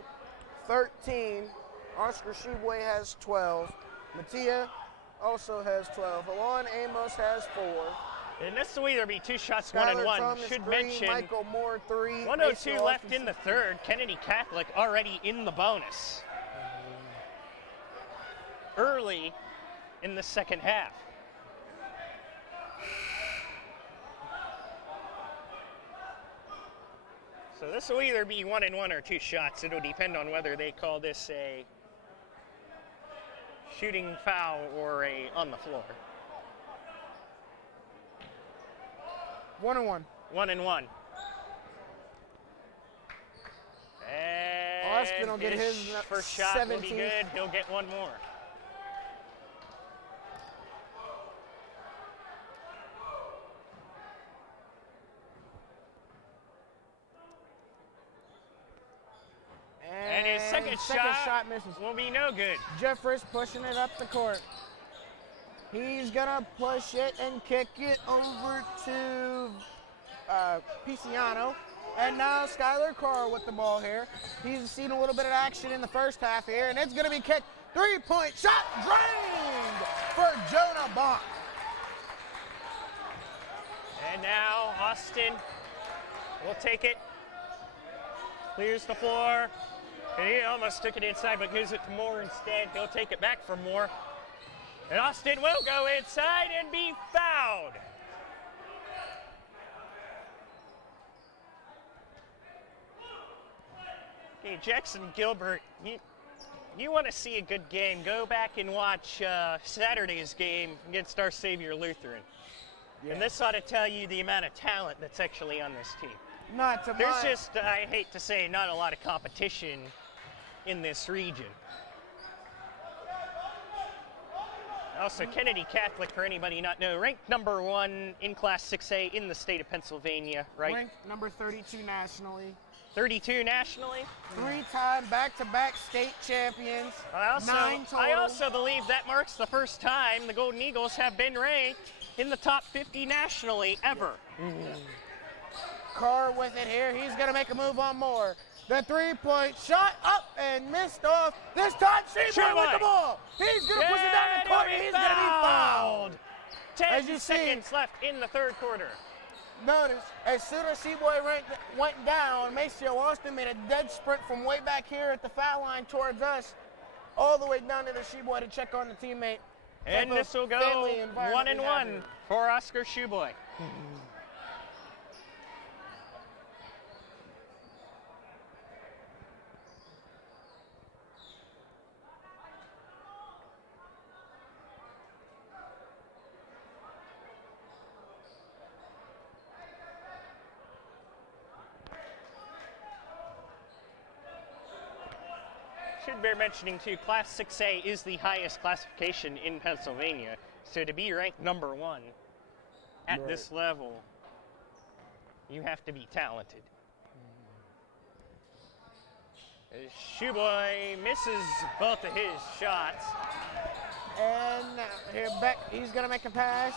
13. Oscar Sheboy has 12. Mattia also has 12. Alon Amos has 4. And this will either be two shots, Skylar 1-1. Thomas, Should 3. mention Michael Moore, 3. 1:02 Mason left in Austin, the third. Kennedy Catholic already in the bonus. Early in the second half. So this will either be 1-1 or two shots. It'll depend on whether they call this a shooting foul or a on the floor. 1-1. 1-1. And Austin will get his first shot will be 17th. good. He'll get one more. second shot misses. will be no good. Jeffries pushing it up the court. He's gonna push it and kick it over to Piciano. And now Skylar Carr with the ball here. He's seen a little bit of action in the first half here, and it's gonna be kicked. 3-point shot drained for Jonah Bonk. And now Austin will take it. Clears the floor. And he almost took it inside, but gives it to Moore instead. He'll take it back from Moore. And Austin will go inside and be fouled. Okay, Jackson Gilbert, you want to see a good game, go back and watch Saturday's game against Our Savior Lutheran. Yeah. And this ought to tell you the amount of talent that's actually on this team. There's just, I hate to say, not a lot of competition in this region. Also, Kennedy Catholic, for anybody not know, ranked number 1 in Class 6A in the state of Pennsylvania, right? Ranked number 32 nationally. 32 nationally? 3-time back-to-back state champions. 9 total. I also believe that marks the first time the Golden Eagles have been ranked in the top 50 nationally ever. Carr with it here. He's going to make a move on Moore. The 3-point shot up and missed off. This time, Sheboy with the ball. He's going to push it down the court, and he's going to be fouled. 10 seconds left in the third quarter. Notice, as soon as Sheboy went down, Maceo Austin made a dead sprint from way back here at the foul line towards us, all the way down to the Sheboy to check on the teammate. And this will go 1-1 for Oscar Sheboy. Should bear mentioning too, Class 6A is the highest classification in Pennsylvania. So to be ranked number 1 at this level, you have to be talented. Sheboy misses both of his shots. And here Beck, he's gonna make a pass.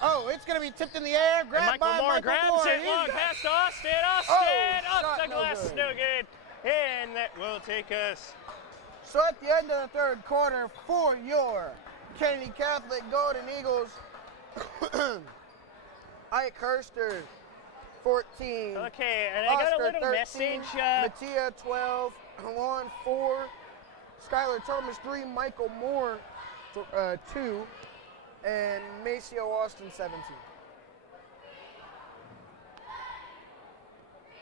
Oh, it's gonna be tipped in the air. Grabbed by Michael Moore. Grabs it, long pass to Austin. Off the glass, no good. And that will take us. So at the end of the third quarter, for your Kennedy Catholic Golden Eagles, Ike Herster, 14. Okay, and I got a little 13, message. Mattia, 12. Halon, 4. Skylar Thomas, 3. Michael Moore, 2. And Maceo Austin, 17.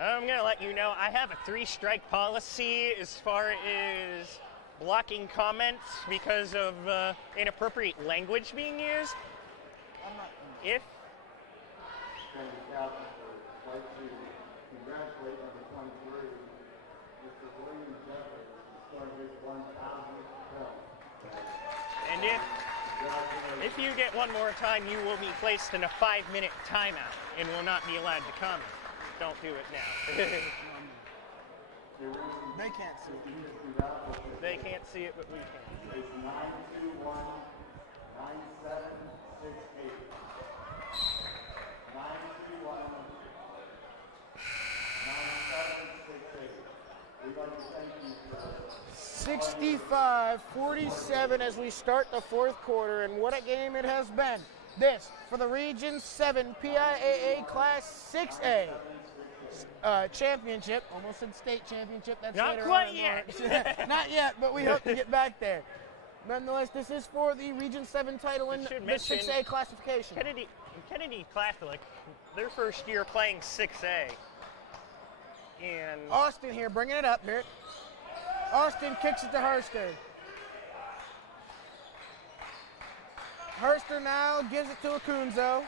I'm going to let you know, I have a 3-strike policy as far as blocking comments because of inappropriate language being used. If and if you get one more time, you will be placed in a 5-minute timeout and will not be allowed to comment. Don't do it now. They can't see it. They can't see it, but we can. It's 921 9768. 921 9768. We'd like to thank you for 65-47 as we start the fourth quarter, and what a game it has been. This for the Region 7 PIAA Class 6A championship. Almost said state championship. That's not later quite on yet. Not yet, but we hope to get back there. Nonetheless, this is for the Region 7 title in the 6A classification. Kennedy Catholic, their first year playing 6A. And Austin here, bringing it up here. Austin kicks it to Herster. Herster now gives it to Acunzo.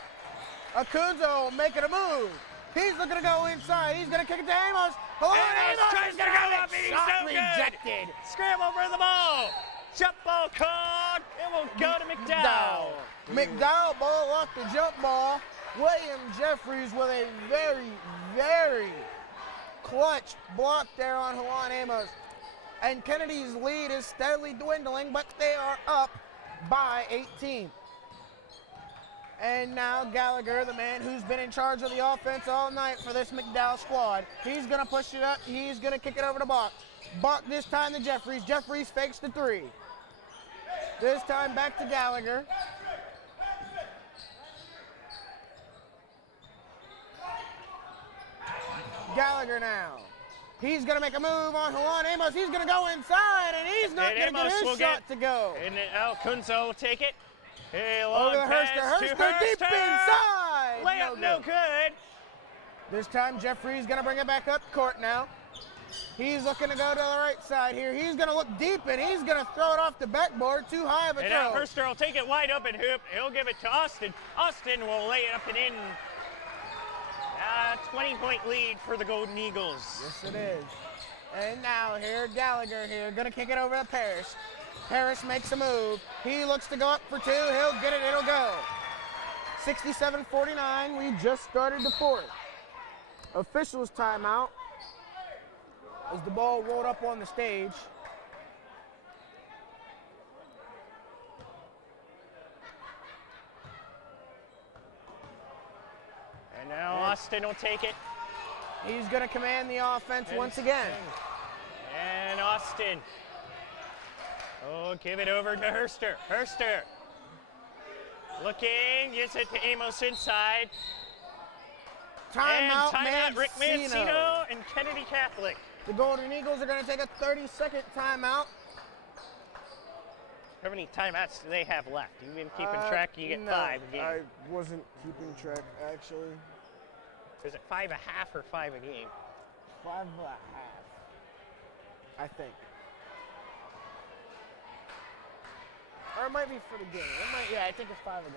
Acunzo making a move. He's looking to go inside. He's going to kick it to Amos. Amos tries to go up, and he's so rejected. Scramble for the ball. Jump ball called. It will go to McDowell. McDowell ball off the jump ball. William Jeffries with a very, very clutch block there on Juan Amos. And Kennedy's lead is steadily dwindling, but they are up by 18. And now Gallagher, the man who's been in charge of the offense all night for this McDowell squad, he's going to push it up. He's going to kick it over to Bach. Bach this time to Jeffries. Jeffries fakes the three. This time back to Gallagher. Gallagher now. He's going to make a move on Juan Amos. He's going to go inside, and he's not going to get his shot to go. And Kunzo will take it. A Over long to pass Herster. to Herster deep inside. Layup no good. This time Jeffries going to bring it back up court now. He's looking to go to the right side here. He's going to look deep, and he's going to throw it off the backboard. Too high of a And throw. now Herster will take it wide open hoop. He'll give it to Austin. Austin will lay it up and in. 20-point lead for the Golden Eagles. Yes, it is. And now here, Gallagher here, going to kick it over to Parrish. Parrish makes a move. He looks to go up for two. He'll get it. It'll go. 67-49. We just started the fourth. Officials timeout as the ball rolled up on the stage. And now Austin will take it. He's going to command the offense once again. And Austin. Oh, give it over to Herster. Herster. Looking, gives it to Amos inside. Timeout, Rick Mancino and Kennedy Catholic. The Golden Eagles are going to take a 30-second timeout. How many timeouts do they have left? You've been keeping track, you get 5 a game. I wasn't keeping track, actually. Is it 5 a half or 5 a game? 5 and a half, I think. Or it might be for the game. Yeah, I think it's 5 a game.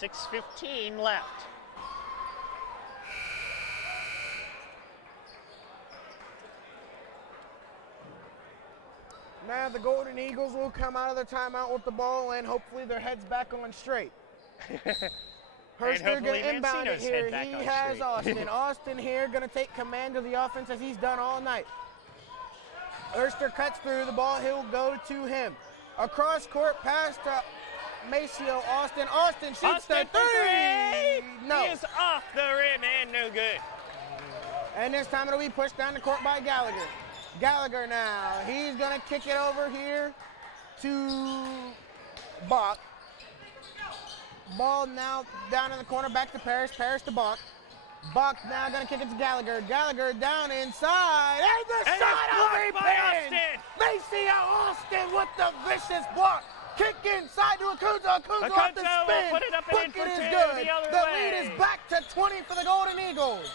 $6:15 left. Now the Golden Eagles will come out of their timeout with the ball, and hopefully their head's back on straight. Herster going to inbound it here. He has Austin. Austin here going to take command of the offense as he's done all night. Herster cuts through the ball. He'll go to him. Across court, pass to Maceo. Austin. Austin shoots the three. No. He is off the rim and no good. And this time it'll be pushed down the court by Gallagher. Gallagher now. He's going to kick it over here to Bach. Ball now down in the corner, back to Parrish. Parrish to Bach. Bach now going to kick it to Gallagher. Gallagher down inside. And the shot will be pinned. Maceo Austin with the vicious block. Kick inside to Acunzo. Acunzo off the spin. Put it up and in for is two good. the other The way. lead is back to 20 for the Golden Eagles.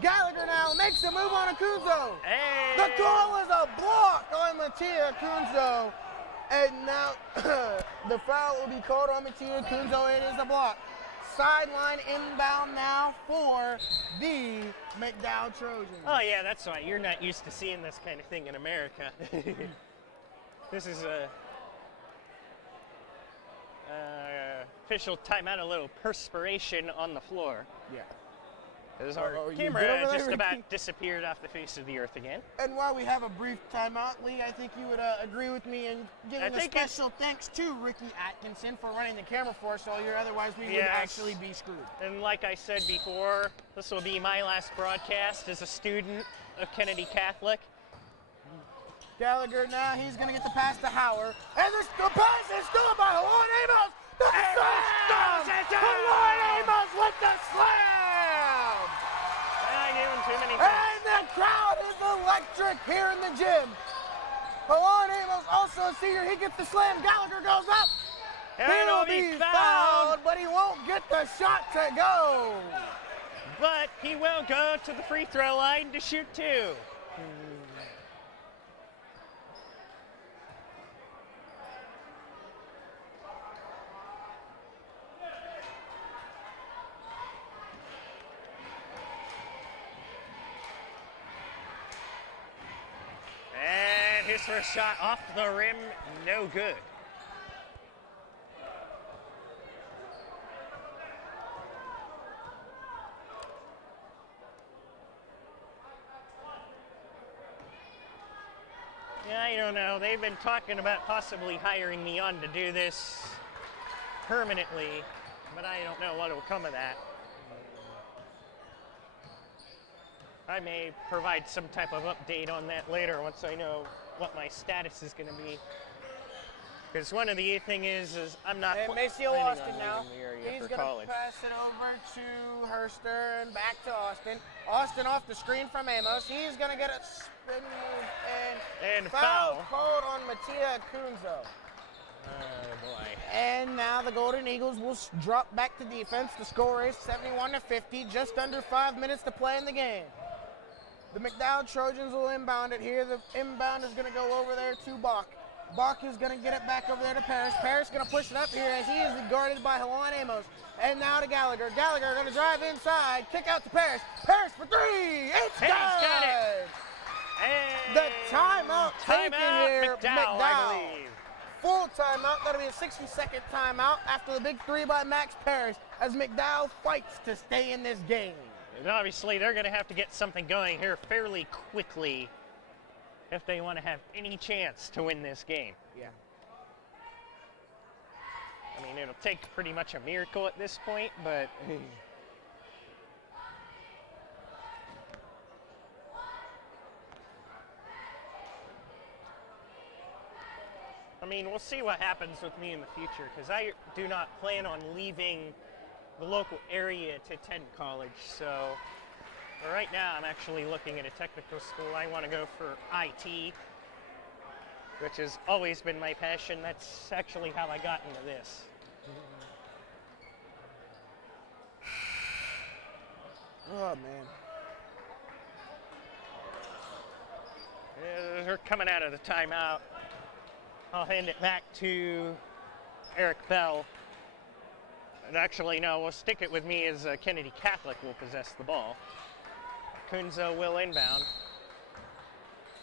Gallagher now makes a move on Acunzo. Hey. The call is a block on Mattia Acunzo. And now the foul will be called on Mattia Acunzo. It is a block. Sideline inbound now for the McDowell Trojans. Oh, yeah, that's right. You're not used to seeing this kind of thing in America. This is a official timeout, a little perspiration on the floor. Yeah. As our camera just about disappeared off the face of the earth again. And while we have a brief timeout, Lee, I think you would agree with me in giving a special thanks to Ricky Atkinson for running the camera for us all year. Otherwise, we would actually be screwed. And like I said before, this will be my last broadcast as a student of Kennedy Catholic. Gallagher now, he's going to get the pass to Hauer. And the pass is stolen by Juan Amos. The slam! Juan Amos with the slam! I gave him too many times. And the crowd is electric here in the gym. Juan Amos, also a senior, he gets the slam. Gallagher goes up. He'll be fouled, but he won't get the shot to go. But he will go to the free throw line to shoot two. And his first shot off the rim, no good. don't know. They've been talking about possibly hiring me on to do this permanently, but I don't know what will come of that. I may provide some type of update on that later once I know what my status is going to be. Because one of the thing is I'm not Maceo planning on Austin now. leaving the area He's for going to college. pass it over to Herster and back to Austin. Austin off the screen from Amos. He's going to get a spin move and foul called on Mattia Kunzo. Oh boy. And now the Golden Eagles will drop back to defense. The score is 71-50, just under 5 minutes to play in the game. The McDowell Trojans will inbound it here. The inbound is going to go over there to Bach. Bach is going to get it back over there to Parrish. Parrish going to push it up here as he is guarded by Juan Amos. And now to Gallagher. Gallagher going to drive inside. Kick out to Parrish. Parrish for three. It's good. Got it. And the timeout taken here. McDowell, I believe. Full timeout. That'll be a 60-second timeout after the big three by Max Parrish as McDowell fights to stay in this game. And obviously, they're going to have to get something going here fairly quickly if they want to have any chance to win this game. Yeah. I mean, it'll take pretty much a miracle at this point, but... I mean, we'll see what happens with me in the future, because I do not plan on leaving the local area to attend college. So right now I'm actually looking at a technical school. I want to go for IT, which has always been my passion. That's actually how I got into this. Oh, man. They're coming out of the timeout. I'll hand it back to Eric Bell. And actually, no, we'll stick it with me as Kennedy Catholic will possess the ball. Kunzo will inbound.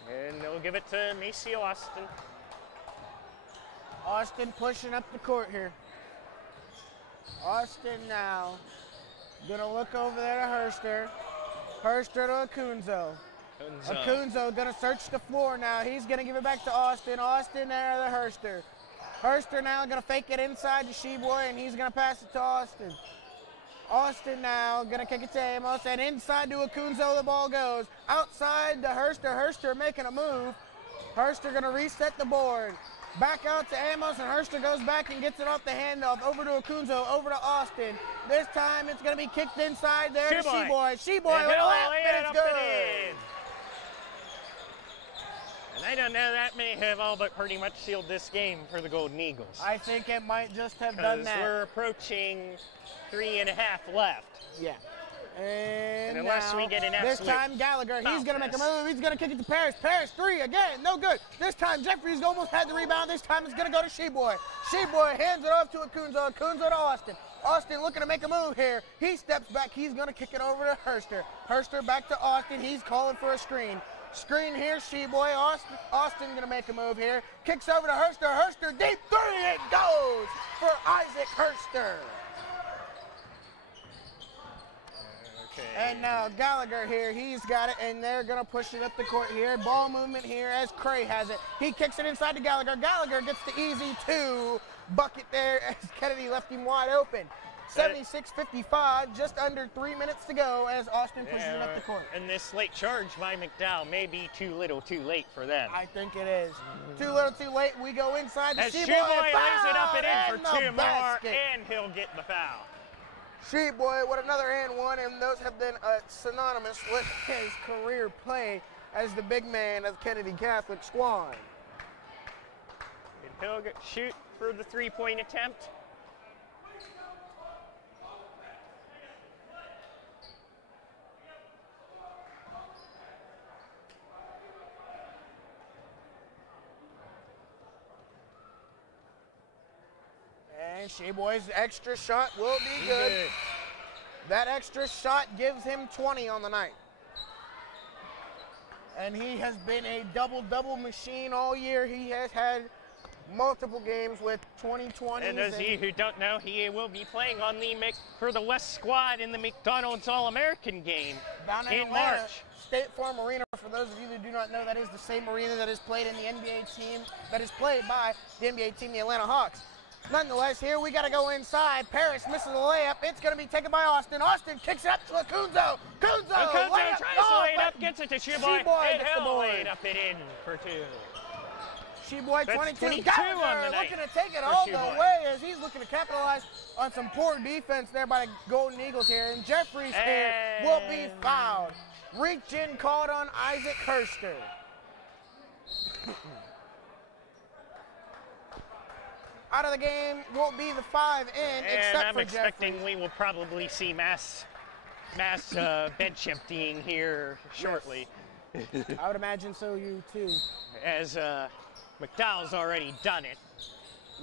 And they'll give it to Maceo Austin. Austin pushing up the court here. Austin now gonna look over there to Herster. Herster to Akunzo. Akunzo gonna search the floor now. He's gonna give it back to Austin. Austin there to Herster. Herster now gonna fake it inside to Sheboy, and he's gonna pass it to Austin. Austin now gonna kick it to Amos, and inside to Akunzo the ball goes. Outside to Herster. Herster making a move. Herster gonna reset the board. Back out to Amos, and Herster goes back and gets it off the handoff. Over to Akunzo, over to Austin. This time it's gonna be kicked inside there to Sheboy. Sheboy with a lap, and it's good. And I don't know, that may have all but pretty much sealed this game for the Golden Eagles. I think it might just have done that. We're approaching 3.5 left. Yeah. And unless we get an absolute this time Gallagher, he's going to make a move. He's going to kick it to Parrish. Parrish, three again. No good. This time Jeffries almost had the rebound. This time it's going to go to Sheboy. Sheboy hands it off to Akunzo. Akunzo to Austin. Austin looking to make a move here. He steps back. He's going to kick it over to Herster. Herster back to Austin. He's calling for a screen. Screen here, Sheboy. Austin going to make a move here. Kicks over to Herster. Herster deep three. It goes for Isaac Herster. Okay. And now Gallagher here, he's got it, and they're going to push it up the court here. Ball movement here as Cray has it. He kicks it inside to Gallagher. Gallagher gets the easy two bucket there as Kennedy left him wide open. 76-55, just under 3 minutes to go as Austin pushes it up the court. And this late charge by McDowell may be too little too late for them. I think it is. Too little too late. We go inside. As Sheboy lays it up and in for two more, and he'll get the foul. Sheboy with another and one, and those have been synonymous with his career play as the big man of Kennedy Catholic squad. And he'll shoot for the three-point attempt. And Sheboy's extra shot will be good. That extra shot gives him 20 on the night. And he has been a double-double machine all year. He has had multiple games with 20-20s. And those of you who don't know, he will be playing on for the West squad in the McDonald's All-American game down in Atlanta, March. State Farm Arena for For those of you that do not know, that is the same arena that is played in the NBA team, that is played by the NBA team, the Atlanta Hawks. Nonetheless, here we got to go inside. Paris misses the layup. It's going to be taken by Austin. Austin kicks it up to Akunzo. Akunzo tries to lay it up, gets it to Sheboy, and he'll lay it up and in for two. Sheboy, That's 22 Gallagher on the night looking to take it all the way as he's looking to capitalize on some poor defense there by the Golden Eagles here. And Jeffries here will be fouled. Reach in called on Isaac Herster. Out of the game will be the 5 in, except for expecting Jeffries. we will probably see mass bench emptying here shortly. I would imagine so, you too. As McDowell's already done it.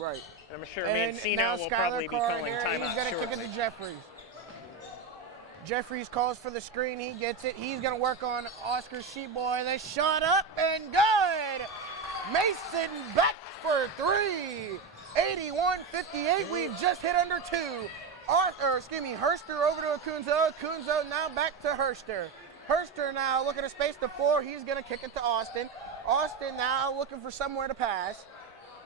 Right. I'm sure And now Mancino will Skylar probably be Carr calling here, timeout he's going to kick it to Jeffries. Jeffries calls for the screen. He gets it. He's going to work on Oscar Sheboy. They shot up and good. Mason back for three. 81-58. We've just hit under two. Herster over to Akunzo. Akunzo now back to Herster. Herster now looking to space the floor. He's going to kick it to Austin. Austin now looking for somewhere to pass.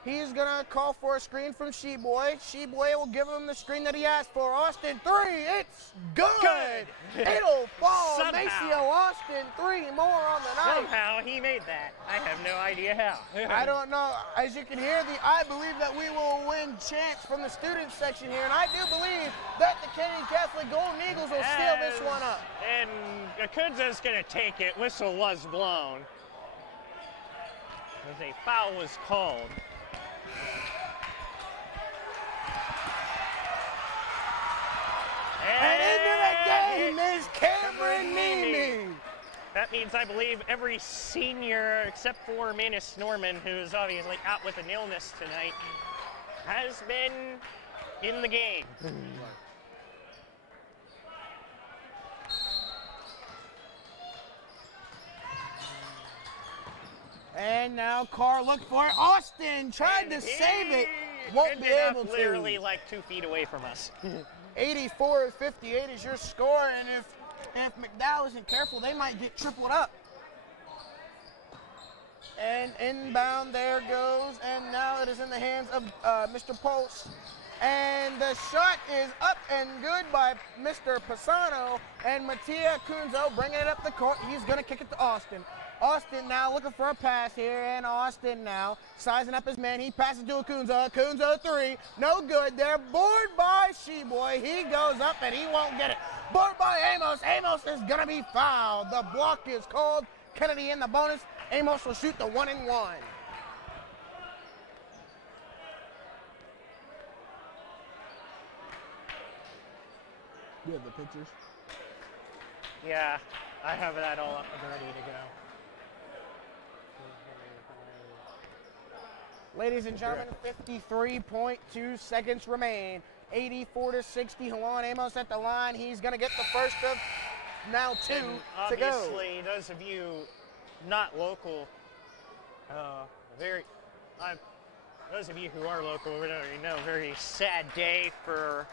He's going to call for a screen from Sheboy. Sheboy will give him the screen that he asked for. Austin, three. It's good. It'll fall. Maceo Austin, three more on the night. Somehow he made that. I have no idea how. I don't know. As you can hear, I believe that we will win chants from the student section here. And I do believe that the Kennedy Catholic Golden Eagles will steal this one up. And Akunzo's going to take it. Whistle was blown. As a foul was called. And into the game is Cameron Mimi. That means, I believe, every senior except for Manus Norman, who's obviously out with an illness tonight, has been in the game. And now Carr looked for it. Austin tried to save it. Won't be able to. Literally like 2 feet away from us. 84-58 is your score, and if McDowell isn't careful, they might get tripled up. And inbound there goes, and now it is in the hands of Mr. Pulse. And the shot is up and good by Mr. Pisano, and Mattia Kunzo bringing it up the court. He's going to kick it to Austin. Austin now looking for a pass here, and Austin now sizing up his man. He passes to Akunzo. Akunzo three. No good there. Board by Sheboy. He goes up, and he won't get it. Board by Amos. Amos is going to be fouled. The block is called. Kennedy in the bonus. Amos will shoot the 1-and-1. You have the pictures? Yeah, I have that all up and ready to go. Ladies and gentlemen, 53.2 seconds remain. 84-60. Juan Amos at the line. He's going to get the first of now two to go. Obviously, those of you not local, those of you who are local, we already know, very sad day for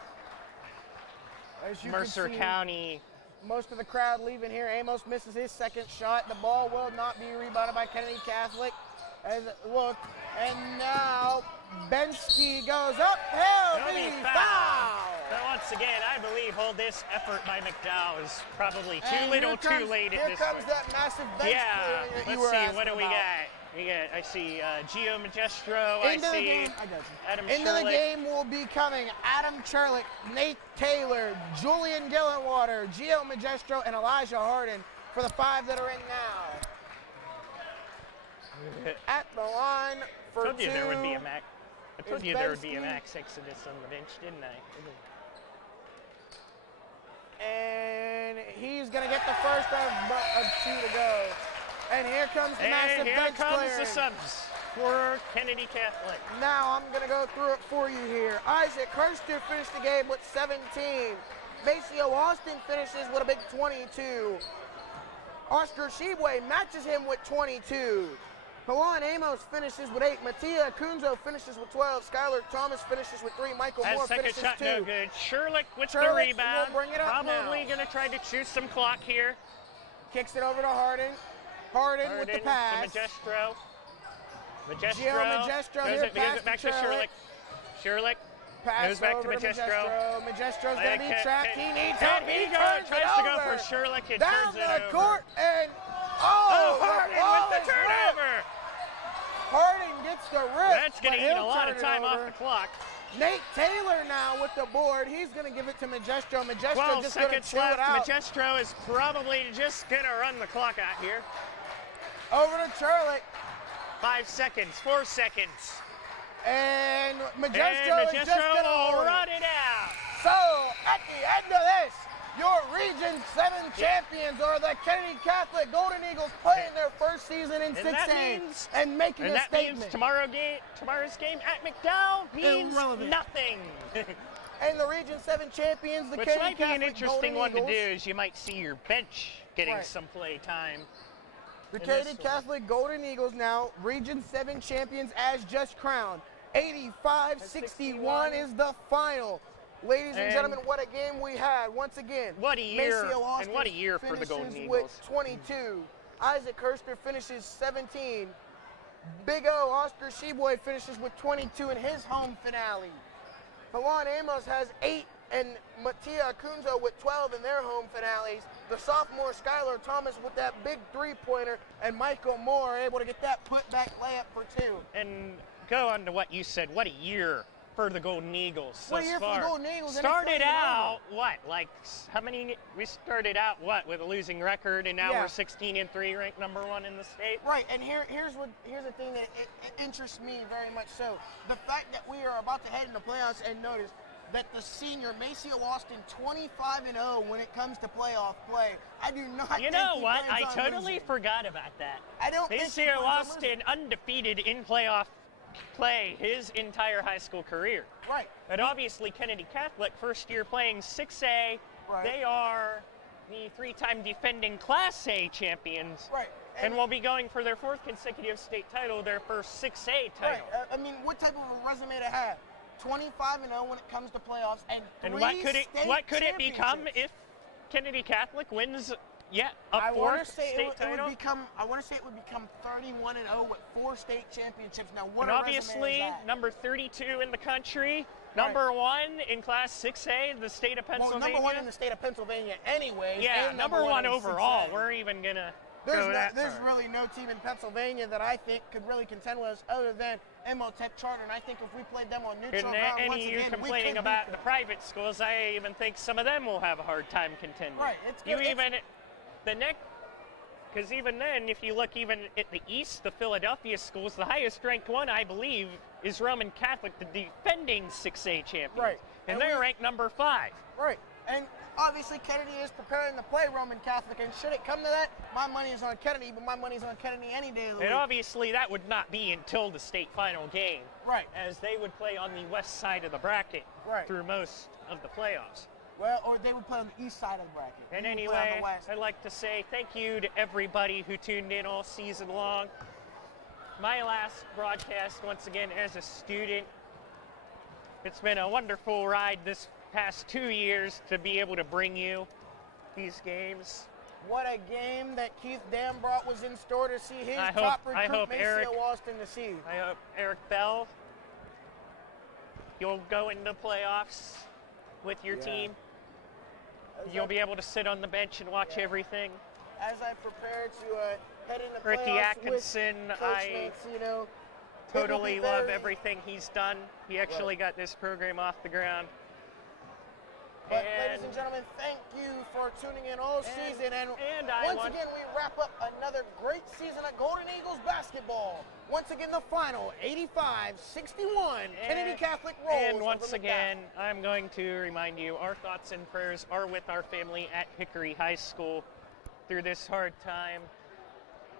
Mercer County. Most of the crowd leaving here. Amos misses his second shot. The ball will not be rebounded by Kennedy Catholic. As it looked, and now Bensky goes up. He'll be fouled. But once again, I believe this effort by McDowell is probably too little, too late at this point. Here comes that massive bench clearing that you were asking about. Let's see, what do we got? I see Gio Magestro. I see Adam Into the game will be coming Adam Cherlick, Nate Taylor, Julian Gillenwater, Gio Magestro, and Elijah Harden for the 5 that are in now. At the line for two. I told you there would be a max exodus on the bench, didn't I? And he's going to get the first of 2 to go. And here comes the massive bench clearing. Here comes the subs for Kennedy Catholic. Now I'm going to go through it for you here. Isaac Herster finished the game with 17. Maceo Austin finishes with a big 22. Oscar Sheboy matches him with 22. Juan Amos finishes with 8. Mattia Kunzo finishes with 12. Skylar Thomas finishes with 3. Michael Moore finishes 2. Second shot, no good. Sherlick with the rebound. Will bring it up Probably going to try to choose some clock here. Kicks it over to Harden. Harden with the pass. To Magestro. Gio Magestro here, gives it back to Sherlick. Sherlick pass goes back over to Magestro. Majestro's going to be trapped. He needs help. And he tries to go for Sherlick and down turns it the over. court, and Harden with the is turnover. ripped. Harden gets the rip. That's going to eat a lot of time off the clock. Nate Taylor now with the board. He's going to give it to Magestro. Magestro 12 just going to seconds chill it out. left. Magestro is probably just going to run the clock out here. Over to Sherlick. 5 seconds, 4 seconds. And Magestro is just going to run it out. So, at the end of this, your Region 7 champions are the Kennedy Catholic Golden Eagles playing their first season in 6A and making a statement. Means tomorrow's game at McDowell means nothing. And the Region 7 champions, the Which Kennedy might be Catholic an interesting Golden one Eagles. to do is you might see your bench getting some play time. The Kennedy Catholic Golden Eagles now, Region 7 champions as just crowned. 85-61 is the final. Ladies and gentlemen, what a game we had. Once again, what a year, and what a year for the Golden Eagles. With 22. Isaac Herster finishes 17. Big O, Oscar Sheboy, finishes with 22 in his home finale. Milan Amos has 8, and Mattia Kunzo with 12 in their home finales. The sophomore Skylar Thomas with that big three-pointer, and Michael Moore able to get that put-back layup for 2. And go on to what you said. What a year for the Golden Eagles What a thus year far. for the Golden Eagles. Started out, how many? We started out, with a losing record, and now we're 16-3, ranked number 1 in the state. Right, and here's the thing that it interests me very much so. The fact that we are about to head into playoffs, and notice that the senior Maceo Austin 25-0 when it comes to playoff play. I do not. You know what? I totally forgot about that. I don't. Maceo Austin undefeated in playoff play his entire high school career. Right. And obviously Kennedy Catholic, first year playing 6A. Right. They are the 3-time defending Class A champions. Right. And will be going for their 4th consecutive state title, their first 6A title. Right. I mean, what type of a resume to have? 25-0 when it comes to playoffs, and what could it become if Kennedy Catholic wins a 4th state title? I want to say it would become 31-0 with 4 state championships. Now, what and a obviously, resume is that? number 32 in the country, number 1 in Class 6A, the state of Pennsylvania. Well, number 1 in the state of Pennsylvania, anyways. Yeah, and number 1 overall. We're even gonna. There's really no team in Pennsylvania that I think could really contend with us other than Emotech Charter, and I think if we played them on neutral ground once again, you complaining about the private schools, I even think some of them will have a hard time contending. Right. Because even then, if you look even at the East, the Philadelphia schools, the highest ranked one, I believe, is Roman Catholic, the defending 6A champions. Right. And they're ranked number 5. Right. And obviously Kennedy is preparing to play Roman Catholic, and should it come to that, my money is on Kennedy, but my money is on Kennedy any day of the week. And obviously that would not be until the state final game. Right. As they would play on the west side of the bracket through most of the playoffs. Well, or they would play on the east side of the bracket. And anyway, I'd like to say thank you to everybody who tuned in all season long. My last broadcast, once again, as a student. It's been a wonderful ride this past 2 years to be able to bring you these games. What a game that Keith Dambrot was in store to see his top recruit, Maceo Austin, to see. I hope Eric Bell, you'll go into playoffs with your team. You'll be able to sit on the bench and watch everything. As I prepare to head into Ricky playoffs Atkinson, with Coach Mancino, totally love everything he's done. He actually got this program off the ground. But ladies and gentlemen, thank you for tuning in all season. And once again, we wrap up another great season of Golden Eagles basketball. Once again, the final, 85-61, Kennedy Catholic rolls. And once again, I'm going to remind you, our thoughts and prayers are with our family at Hickory High School through this hard time.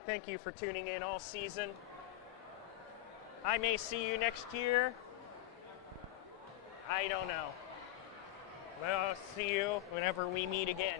Thank you for tuning in all season. I may see you next year. I don't know. Well, I'll see you whenever we meet again.